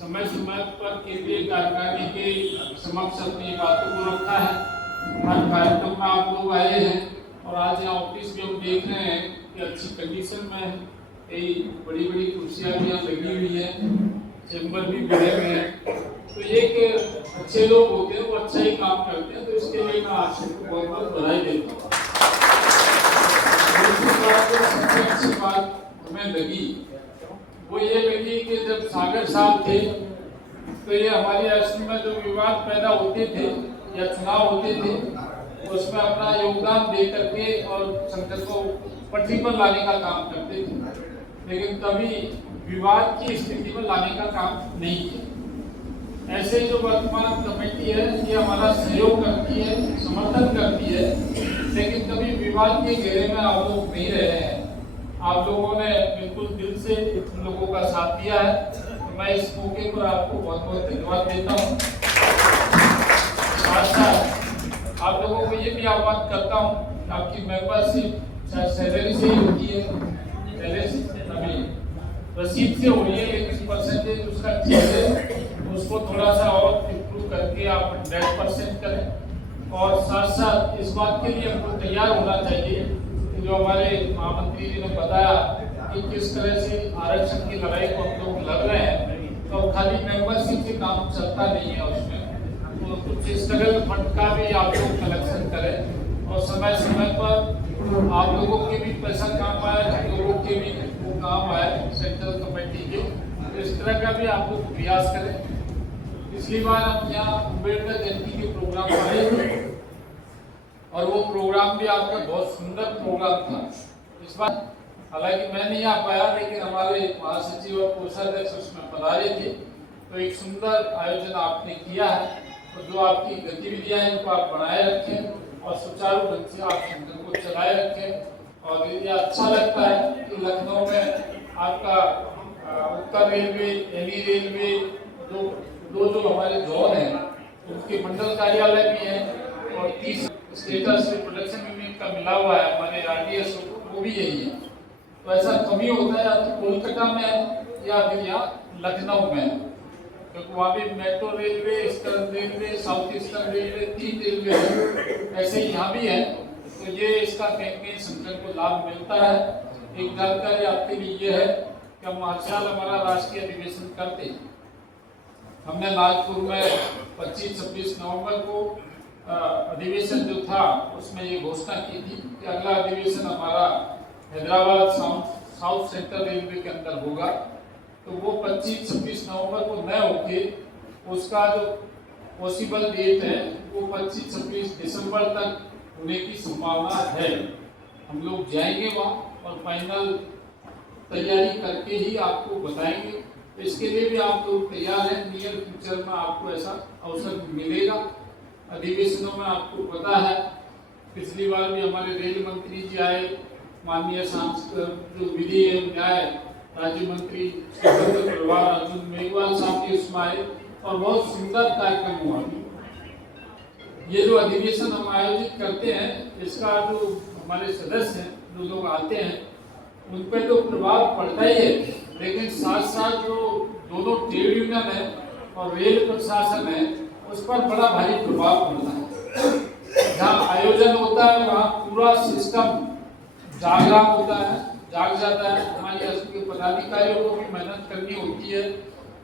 समय समय पर केंद्रीय कार्यकारिणी के समक्ष अपनी बातों को रखा है। हर कार्यक्रम में आप लोग आए हैं और आज यहाँ ऑफिस भी हम देख रहे हैं कि अच्छी कंडीशन में है, कई बड़ी बड़ी कुर्सियाँ भी यहाँ लगी हुई है, चैम्बर भी बने हुए हैं। तो एक अच्छे लोग होते हैं, वो अच्छा ही काम करते हैं, तो इसके लिए मैं आप सबको बहुत बहुत बधाई देता हूँ। सबसे अच्छी बात हमें लगी वो ये लगी कि जब सागर साहब थे तो ये हमारी एसपी में जो विवाद पैदा होते थे या चुनाव होते थे उसमें अपना योगदान दे करके और संगठन को पटरी पर लाने का काम करते थे, लेकिन कभी विवाद की स्थिति में लाने का काम नहीं किया। ऐसे जो वर्तमान कमेटी है ये हमारा सहयोग करती है, समर्थन करती है, लेकिन कभी विवाद के घेरे में आप लोग नहीं रहे हैं। आप लोगों ने बिल्कुल दिल से उन लोगों का साथ दिया है, तो मैं इस मौके पर आपको बहुत बहुत धन्यवाद देता हूँ। साथ साथ आप लोगों को ये भी आह्वान करता हूँ कि आपकी मेंबरशिप सैलरी से ही होती है, अभी रसीद से हो रही है, लेकिन परसेंटेज उसका ठीक है, उसको थोड़ा सा और इम्प्रूव करके आप 100% करें। और साथ साथ इस बात के लिए हमको तैयार होना चाहिए कि जो हमारे महामंत्री जी ने बताया कि किस तरह से आरक्षण की लड़ाई को हम लोग लड़ रहे हैं, तो खाली मेंबरशिप से काम चलता नहीं है, उसमें तो कुछ स्ट्रगल फंड का भी आप लोग कलेक्शन करें और समय समय पर आप लोगों के भी पैसा काम आए, हम लोगों के भी वो काम आए सेंट्रल कमेटी के, तो इस तरह का भी आप लोग प्रयास करें। पिछली बार हम यहाँ अम्बेडकर जयंती के प्रोग्राम आए और वो प्रोग्राम भी आपका बहुत सुंदर प्रोग्राम था। इस बार हालांकि मैं नहीं आ पाया, लेकिन हमारे महासचिव और कोषाध्यक्ष उसमें पधारे थे, तो एक सुंदर आयोजन आपने किया है। तो जो आपकी गतिविधियां हैं उनको आप बनाए रखें और सुचारू ढंग से आप संगठन को चलाए रखें। और ये अच्छा लगता है कि लखनऊ में आपका उत्तर रेलवे, एनी रेलवे जो हमारे जोन है उनके मंडल कार्यालय भी है और 30 स्टेटस प्रोडक्शन यूनिट का मिला हुआ है हमारे RDS वो भी यही है। तो ऐसा कभी होता है या तो कोलकाता में है या फिर यहाँ लखनऊ में है, क्योंकि वहाँ भी metro railway, eastern railway, south eastern railway 3 railway है, ऐसे यहाँ भी है। तो ये इसका कहीं संगठन को लाभ मिलता है। एक जानकारी आपके लिए ये है कि हम हर साल हमारा राष्ट्रीय अधिवेशन करते हैं। हमने नागपुर में 25-26 नवंबर को अधिवेशन जो था उसमें ये घोषणा की थी कि अगला अधिवेशन हमारा हैदराबाद साउथ सेंट्रल रेलवे के अंदर होगा। तो वो 25-26 नवंबर को न होके उसका जो पॉसिबल डेट है वो 25-26 दिसंबर तक होने की संभावना है। हम लोग जाएंगे वहाँ और फाइनल तैयारी करके ही आपको बताएंगे। तो इसके लिए भी आप लोग तैयार हैं। नियर फ्यूचर में आपको ऐसा अवसर मिलेगा। अधिवेशनों में आपको पता है पिछली बार भी हमारे रेल मंत्री जी आए, माननीय सांसद जो विधि एवं न्याय राज्य मंत्री अर्जुन मेघवाल साहब भी उसमें आए और बहुत सुंदर कार्यक्रम हुआ। ये जो अधिवेशन हम आयोजित करते हैं इसका जो हमारे सदस्य हैं, जो लोग आते हैं, उन पर तो प्रभाव पड़ता ही है, लेकिन साथ साथ जो दोनों ट्रेड यूनियन है और रेल प्रशासन है उस पर बड़ा भारी प्रभाव पड़ता है। जहाँ आयोजन होता है वहाँ पूरा सिस्टम जागरण होता है, जाग जाता है। हमारे एसपी के पदाधिकारियों को भी मेहनत करनी होती है,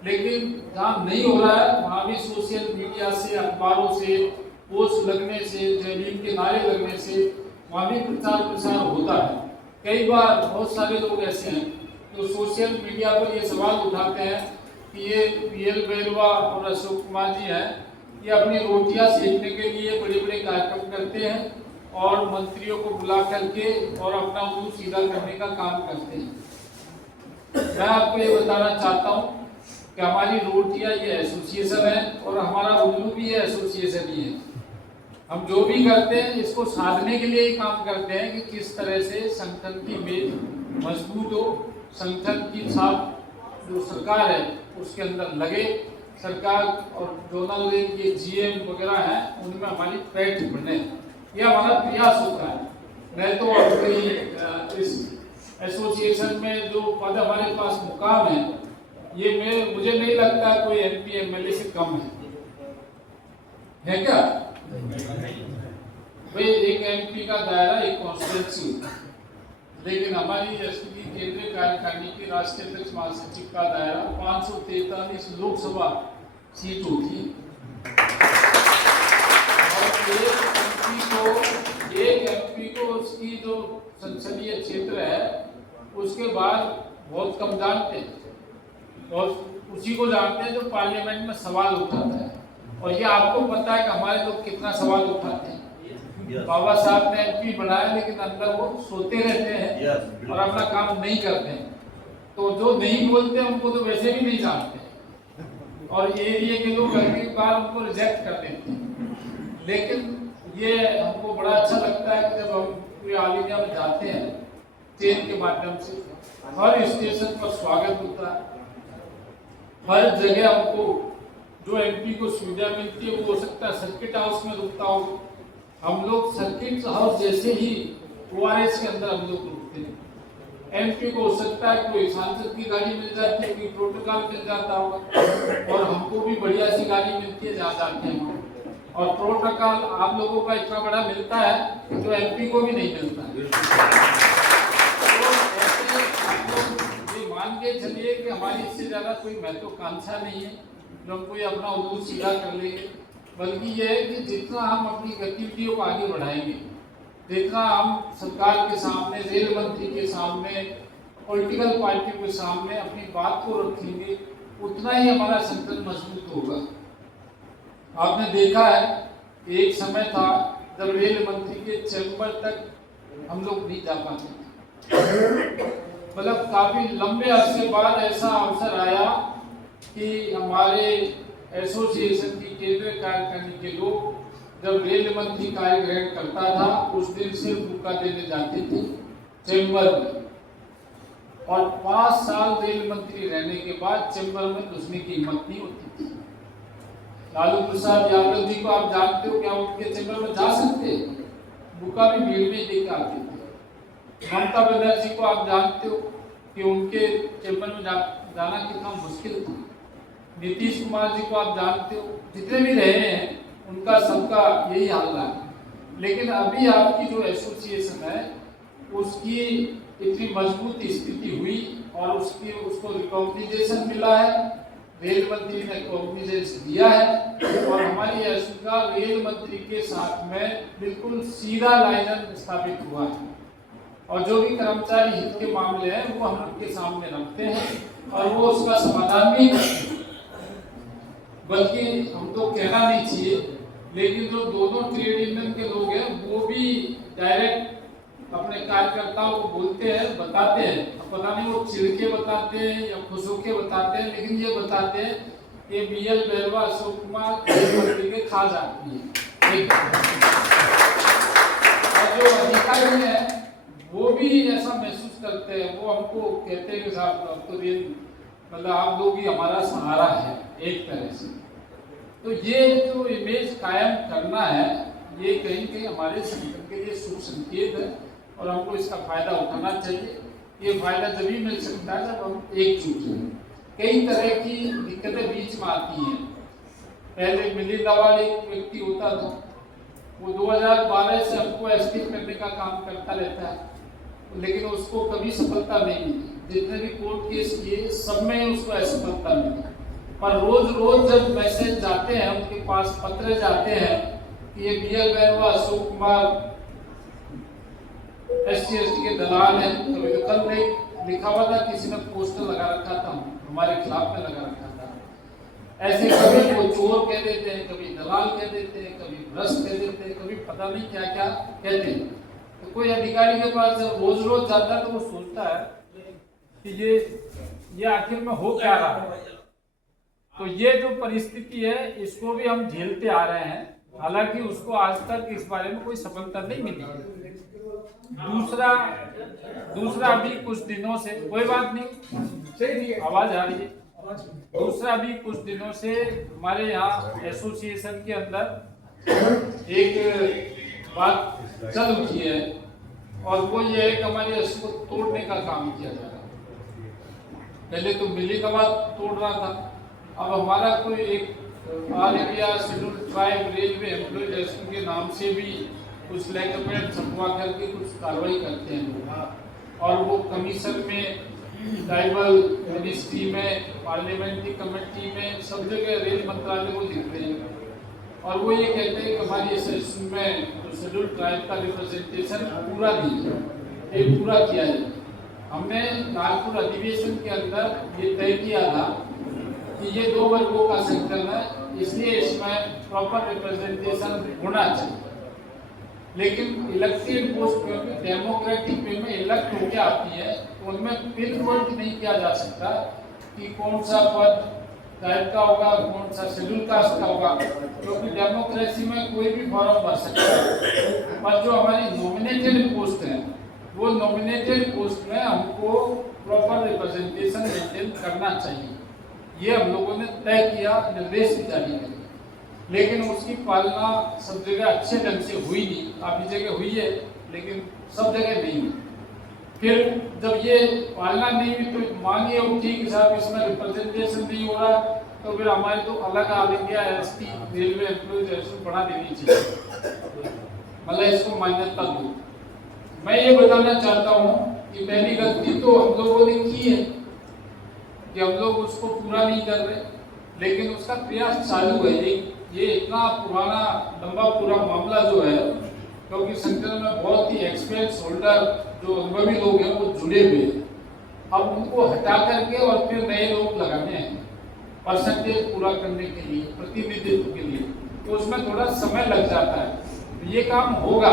लेकिन जहाँ नहीं हो रहा है वहाँ भी सोशल मीडिया से, अखबारों से, पोस्ट लगने से, जयभीम के नारे लगने से वहाँ भी प्रचार प्रसार होता है। कई बार बहुत सारे लोग ऐसे हैं जो सोशल मीडिया पर ये सवाल उठाते हैं कि ये PL बेलवा और अशोक कुमार जी हैं, ये अपनी रोटियां सेकने के लिए बड़े बड़े कार्यक्रम करते हैं और मंत्रियों को बुला करके और अपना उल्लू सीधा करने का काम करते हैं। मैं आपको ये बताना चाहता हूँ कि हमारी रोटियां ये एसोसिएशन है और हमारा उल्लू भी ये एसोसिएशन ही है। हम जो भी करते हैं इसको साधने के लिए ही काम करते हैं कि किस तरह से संगठन की मेज मजबूत हो, संगठन की साथ जो सरकार है उसके अंदर लगे। सरकार और जोनल रेंज के GM वगैरह हैं उनमें हमारी पैठ बने, यह हमारा प्रयास होता है। नहीं तो इस एसोसिएशन में जो पद हमारे पास मुकाम है ये मुझे नहीं लगता कोई MP MLA से कम है क्या? भाई एक एमपी का दायरा एक कॉन्स्टिट्यूंसी होता है, लेकिन हमारी एसपी की केंद्रीय कार्यकारिणी के राष्ट्रीय अध्यक्ष महासचिव का दायरा 543 लोकसभा सीट होती है। और एक एमपी को उसकी जो संसदीय क्षेत्र है उसके बाद बहुत कम जानते हैं, और उसी को जानते हैं जो पार्लियामेंट में सवाल उठाता है। और ये आपको पता है कि हमारे लोग कितना सवाल उठाते हैं। बाबा साहब ने एमपी बनाया, लेकिन अंदर वो सोते रहते हैं और अपना काम नहीं करते हैं। तो जो नहीं बोलते हैं उनको तो वैसे भी नहीं जानते, और एरिया के लोग अगली बार उनको रिजेक्ट कर देते हैं। लेकिन ये हमको बड़ा अच्छा लगता है कि जब हम पूरे ऑल इंडिया में जाते हैं ट्रेन के माध्यम से, हर स्टेशन पर स्वागत होता है, हर जगह हमको जो एमपी को सुविधा मिलती है वो हो सकता है सर्किट हाउस में रुकता हो, हम लोग सर्किट हाउस जैसे ही ORS के अंदर हम लोग रुकते हैं। एमपी को हो सकता है कोई सांसद की गाड़ी मिल जाती है, कोई प्रोटोकॉल मिल जाता होगा, और हमको भी बढ़िया सी गाड़ी मिलती है जहाँ जाते हैं। और प्रोटोकॉल आप लोगों का इतना बड़ा मिलता है जो एमपी को भी नहीं मिलता है। तो ऐसे आप लोग ये मान के चलिए कि हमारी इससे ज़्यादा कोई महत्वाकांक्षा नहीं है जो हम कोई अपना उल्लू सीधा कर लेंगे, बल्कि ये है कि जितना हम अपनी गतिविधियों को आगे बढ़ाएंगे, जितना हम सरकार के सामने, रेल मंत्री के सामने, पॉलिटिकल पार्टियों के सामने अपनी बात को रखेंगे, उतना ही हमारा संगठन मजबूत होगा। आपने देखा है एक समय था जब रेल मंत्री के चैम्बर तक हम लोग नहीं जा पाते, मतलब काफी लंबे अरसे बाद ऐसा अवसर आया कि हमारे एसोसिएशन की केंद्रीय कार्यकारिणी के लोग जब रेल मंत्री कार्य ग्रहण करता था उस दिन से मौका देने जाते थे चैम्बर में, और 5 साल रेल मंत्री रहने के बाद चैम्बर में घुसने की हिम्मत नहीं होती थी। लालू प्रसाद यादव जी को आप जानते हो, क्या उनके चैम्बर में जा सकते? बुका भी भीड़ में देकर आते थे। ममता बनर्जी को आप जानते हो कि उनके चैम्बर में जाना कितना मुश्किल था। नीतीश कुमार जी को आप जानते हो, जितने भी रहे हैं उनका सबका यही हाल है। लेकिन अभी आपकी जो एसोसिएशन है उसकी इतनी मजबूत स्थिति हुई और उसको रिकॉग्निजेशन मिला है, रेल मंत्री ने रिकॉग्निजेशन दिया है, और हमारी एसओ का रेल मंत्री के साथ में बिल्कुल सीधा लाइन स्थापित हुआ है। और जो भी कर्मचारी हित के मामले हैं वो हम उनके सामने रखते हैं और वो उसका समाधान भी करते हैं। बल्कि हम तो कहना नहीं चाहिए, लेकिन जो दोनों ट्रेड यूनियन के लोग हैं वो भी डायरेक्ट अपने कार्यकर्ताओं को बोलते हैं, बताते हैं। अब पता नहीं वो चिढ़ के बताते हैं या खुश होके बताते हैं, लेकिन ये बताते हैं कि BL बैरवा अशोक कुमार मंत्री के खा जाती है। और जो अधिकारी हैं वो भी ऐसा महसूस करते हैं, वो हमको कहते हैं कि साहब अब तो ये मतलब आप लोग ही हमारा सहारा है एक तरह से। तो ये जो इमेज कायम करना है ये कहीं कहीं हमारे संगठन के लिए शुभ संकेत है और हमको इसका फायदा उठाना चाहिए। ये फायदा जब मिल सकता है जब हम एकजुट हैं। कई तरह की दिक्कतें बीच में आती हैं। पहले मिली दवाल एक व्यक्ति होता था, वो 2012 से हमको एस्टिक करने का काम करता रहता है, लेकिन उसको कभी सफलता नहीं मिली। जितने भी कोर्ट केस किए सब में उसको असफलता मिली। पर रोज रोज जब मैसेज जाते हैं उनके पास, पत्र जाते हैं कि ये BL बैरवा अशोक कुमार SC/ST के दलाल हैं। कभी तो कल लिखा हुआ था, किसी ने पोस्टर लगा रखा था हमारे खिलाफ में लगा रखा था। ऐसे कभी वो चोर कह देते हैं, कभी दलाल कह देते हैं, कभी भ्रष्ट कह देते हैं, कभी पता नहीं क्या क्या कहते हैं। तो कोई अधिकारी के पास जब रोज रोज जाता है तो वो सोचता है कि ये आखिर में हो क्या रहा है। तो ये जो परिस्थिति है इसको भी हम झेलते आ रहे हैं, हालांकि उसको आज तक इस बारे में कोई सफलता नहीं मिली। दूसरा अभी कुछ दिनों से, कोई बात नहीं, आवाज आ रही है। दूसरा अभी कुछ दिनों से हमारे यहाँ एसोसिएशन के अंदर एक बात चल उठी है और वो ये है कि हमारे इसको तोड़ने का काम किया जा रहा है। पहले तो मिली का बात तोड़ रहा था, अब हमारा कोई एक all India scheduled tribe railway employees के नाम से भी कुछ लेटर पैड छपवा करके कुछ कार्रवाई करते हैं लोग, और वो कमीशन में, ट्राइबल मिनिस्ट्री में, पार्लियामेंट्री कमेटी में, सब जगह रेल मंत्रालय को लिखते हैं और वो ये कहते हैं कि हमारी एसोसिएशन में जो शेड्यूल ट्राइब का रिप्रेजेंटेशन पूरा नहीं है, ये पूरा किया जाए। हमने कानपुर अधिवेशन के अंदर ये तय किया था कि ये 2 वर्गों का सेक्टर है, इसलिए इसमें प्रॉपर रिप्रेजेंटेशन होना चाहिए। लेकिन इलेक्टेड पोस्ट क्योंकि डेमोक्रेटिक वे में इलेक्ट होकर आती है, तो उनमें पिन पॉइंट नहीं किया जा सकता कि कौन सा पद ट्राइब का होगा, कौन सा शेड्यूल कास्ट का होगा, क्योंकि डेमोक्रेसी में कोई भी फॉर्म भर सकता है। पर जो हमारी नॉमिनेटेड पोस्ट है, वो नॉमिनेटेड पोस्ट में हमको प्रॉपर रिप्रेजेंटेशन मेंटेन करना चाहिए, ये हम लोगों ने तय किया, निर्देश भी जारी किए। लेकिन उसकी पालना सब जगह अच्छे ढंग से हुई नहीं, काफी जगह हुई है लेकिन सब जगह नहीं हुई। फिर जब ये पालना नहीं हुई तो मांगे उठी कि साहब इसमें रिप्रेजेंटेशन नहीं हो रहा, तो फिर हमारे तो अलग all India ST railway employees association बना देनी चाहिए, मतलब इसको मान्यता दो। मैं ये बताना चाहता हूँ कि पहली गलती तो हम लोगों ने की है कि हम लोग उसको पूरा नहीं कर रहे, लेकिन उसका प्रयास चालू है। ये इतना पुराना लंबा पूरा मामला जो है, क्योंकि संगठन में बहुत ही एक्सपीरियंस होल्डर जो अनुभवी लोग हैं वो जुड़े हुए हैं, अब उनको हटा करके और फिर नए लोग लगाने हैं परसेंटेज पूरा करने के लिए, प्रतिनिधित्व के लिए, तो उसमें थोड़ा समय लग जाता है। ये काम होगा,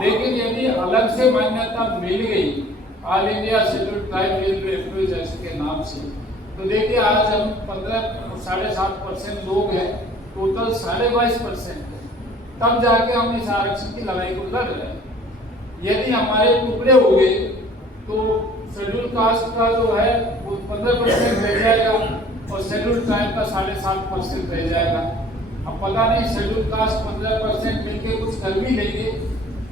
लेकिन यदि अलग से मान्यता मिल गई all India schedule tribe railway employees association के नाम से, तो देखिए आज हम 15.5% लोग हैं, टोटल 22.5% है, तब जाके हम इस आरक्षण की लड़ाई को लड़ रहे हैं। यदि हमारे टुकड़े हो गए तो शेड्यूल कास्ट का जो है वो 15% रह जाएगा और शेड्यूल ट्राइब का 7.5% रह जाएगा। अब पता नहीं शेड्यूल कास्ट 15% मिलके कुछ कर भी लेंगे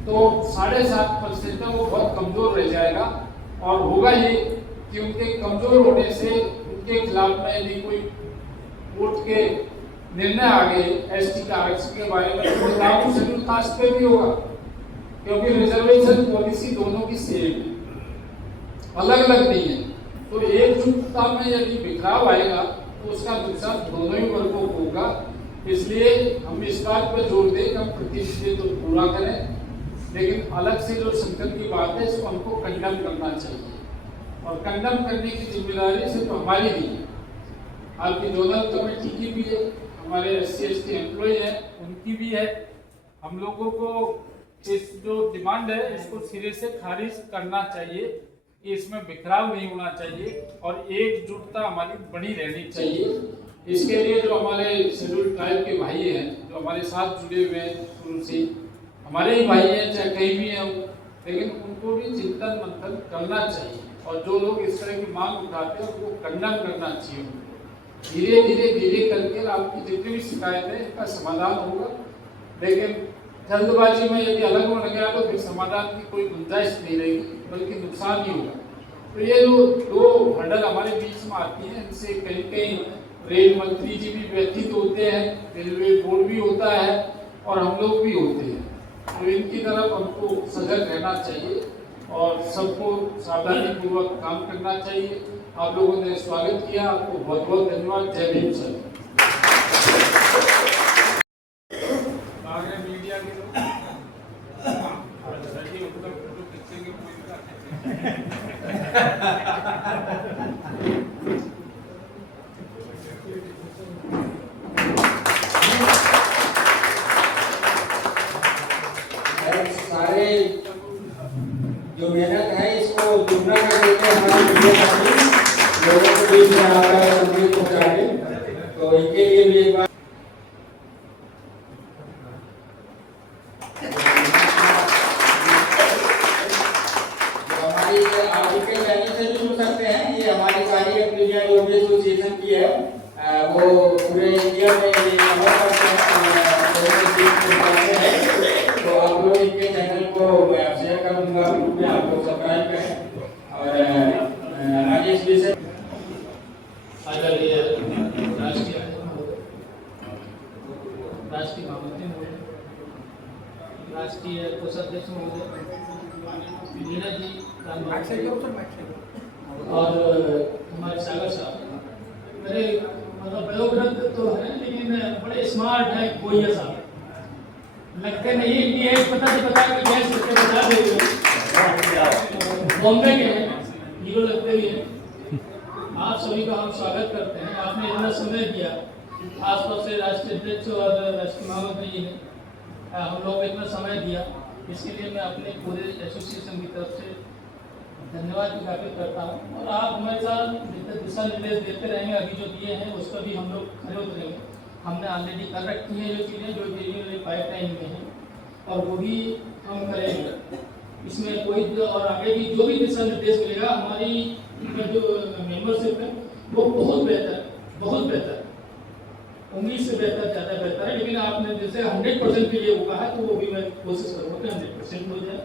तो 7.5% है वो बहुत कमजोर रह जाएगा, और होगा ये कि उनके कमजोर होने से उनके खिलाफ में यदि कोई कोर्ट के निर्णय आ गए एसटी का आरक्षण के बारे में, तो लागू शेड्यूल कास्ट पे भी होगा, क्योंकि रिजर्वेशन पॉलिसी दोनों की सेम है, अलग अलग नहीं है। तो एकजुटता में यदि बिखराव आएगा तो उसका नुकसान दोनों ही वर्गों को होगा। इसलिए हम इस बात पर जोर दें कि हम प्रतिनिधित्व तो पूरा करें, लेकिन अलग से जो संकट की बात है इसको हमको कंडम करना चाहिए, और कंडम करने की जिम्मेदारी सिर्फ हमारी नहीं है, आपकी जोनल कमेटी की भी है, हमारे SC/ST एम्प्लॉय है उनकी भी है। हम लोगों को इस जो डिमांड है इसको सिरे से खारिज करना चाहिए, इसमें बिखराव नहीं होना चाहिए और एकजुटता हमारी बनी रहनी चाहिए। इसके लिए जो हमारे शेड्यूल ट्राइब के भाई हैं जो हमारे साथ जुड़े हुए हैं शुरू से, हमारे ही भाई हैं चाहे कहीं भी हैं, लेकिन उनको भी चिंतन मंथन करना चाहिए, और जो लोग इस तरह की मांग उठाते हैं उनको खंडन करना चाहिए। धीरे धीरे करके आपकी जितनी भी शिकायत है इसका समाधान होगा, लेकिन जल्दबाजी में यदि अलग होने गया तो फिर समाधान की कोई गुंजाइश नहीं रहेगी, बल्कि नुकसान ही होगा। तो ये जो 2 हर्डल हमारे बीच में आती है, इनसे कहीं कहीं रेल मंत्री जी भी व्यथित होते हैं, रेलवे बोर्ड भी होता है और हम लोग भी होते हैं। तो इनकी तरफ हमको सजग रहना चाहिए और सबको सावधानी पूर्वक काम करना चाहिए। आप लोगों ने स्वागत किया, आपको बहुत बहुत धन्यवाद। जय भीम सर। मीडिया के लोग सारे जो मेहनत है इसको दुगना कर देते हैं हमारे मीडिया साथी लोगों को बीच में आकर संदेश पहुंचाने, तो इनके लिए भी एक बार हमारी आर्टिकल चैनल से भी सुन सकते हैं। ये हमारी सारी एम्प्लॉय एसोसिएशन की है, वो पूरे इंडिया में ये कवर करते हैं, तो आप लोग इनके चैनल को शेयर कर दूंगा, ग्रुप में आप लोग सब्सक्राइब करें। और राजेश जी से राष्ट्रीय राष्ट्रीय कोषाध्यक्ष महोदय नीरज जी और हमारे सागर साहब मेरे मतलब वयोवृद्ध तो है लेकिन बड़े स्मार्ट है कोई साहब लगते नहीं कि ये पता कि गैस इसके बता देंगे बॉम्बे के हैं हीरो लगते भी हैं। आप सभी का हम स्वागत करते हैं। आपने इतना समय दिया खासतौर से राष्ट्रीय अध्यक्ष और राष्ट्रीय महामंत्री जी ने हम लोग को इतना समय दिया, इसके लिए मैं अपने पूरे एसोसिएशन की तरफ से धन्यवाद ज्ञापित करता हूँ। और आप हमेशा दिशा निर्देश देते रहेंगे, अभी जो दिए हैं उस पर भी हम लोग खड़े उतरेंगे। हमने ऑलरेडी कर रखी है जो चीज़ें जो पाइपलाइन में हैं और वो भी हम करेंगे। इसमें कोई और आगे भी जो भी दिशा निर्देश मिलेगा हमारी जो मेंबरशिप है वो बहुत बेहतर उम्मीद से बेहतर ज़्यादा बेहतर है। लेकिन आपने जैसे 100% के लिए वो कहा तो वो भी मैं कोशिश करूँगा कि 100% हो जाए।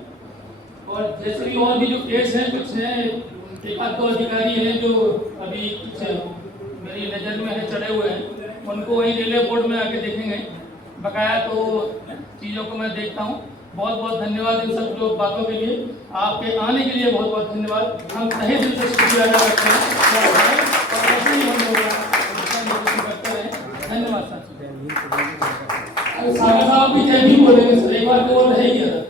और जैसे भी और भी जो केस हैं कुछ हैं, एक आध दो अधिकारी हैं जो अभी कुछ मेरी नज़र में है चढ़े हुए हैं, उनको वही रेलवे बोर्ड में आके देखेंगे बकाया। तो चीज़ों को मैं देखता हूँ। बहुत बहुत धन्यवाद इन सब जो बातों के लिए, आपके आने के लिए बहुत बहुत धन्यवाद। हम तहे दिल से शुक्रिया अदा करते हैं और ऐसे ही हम लोग करते रहें। धन्यवाद सर। सागर साहब भी जय भी बोलेंगे सर, एक बार तो वो रह गया था।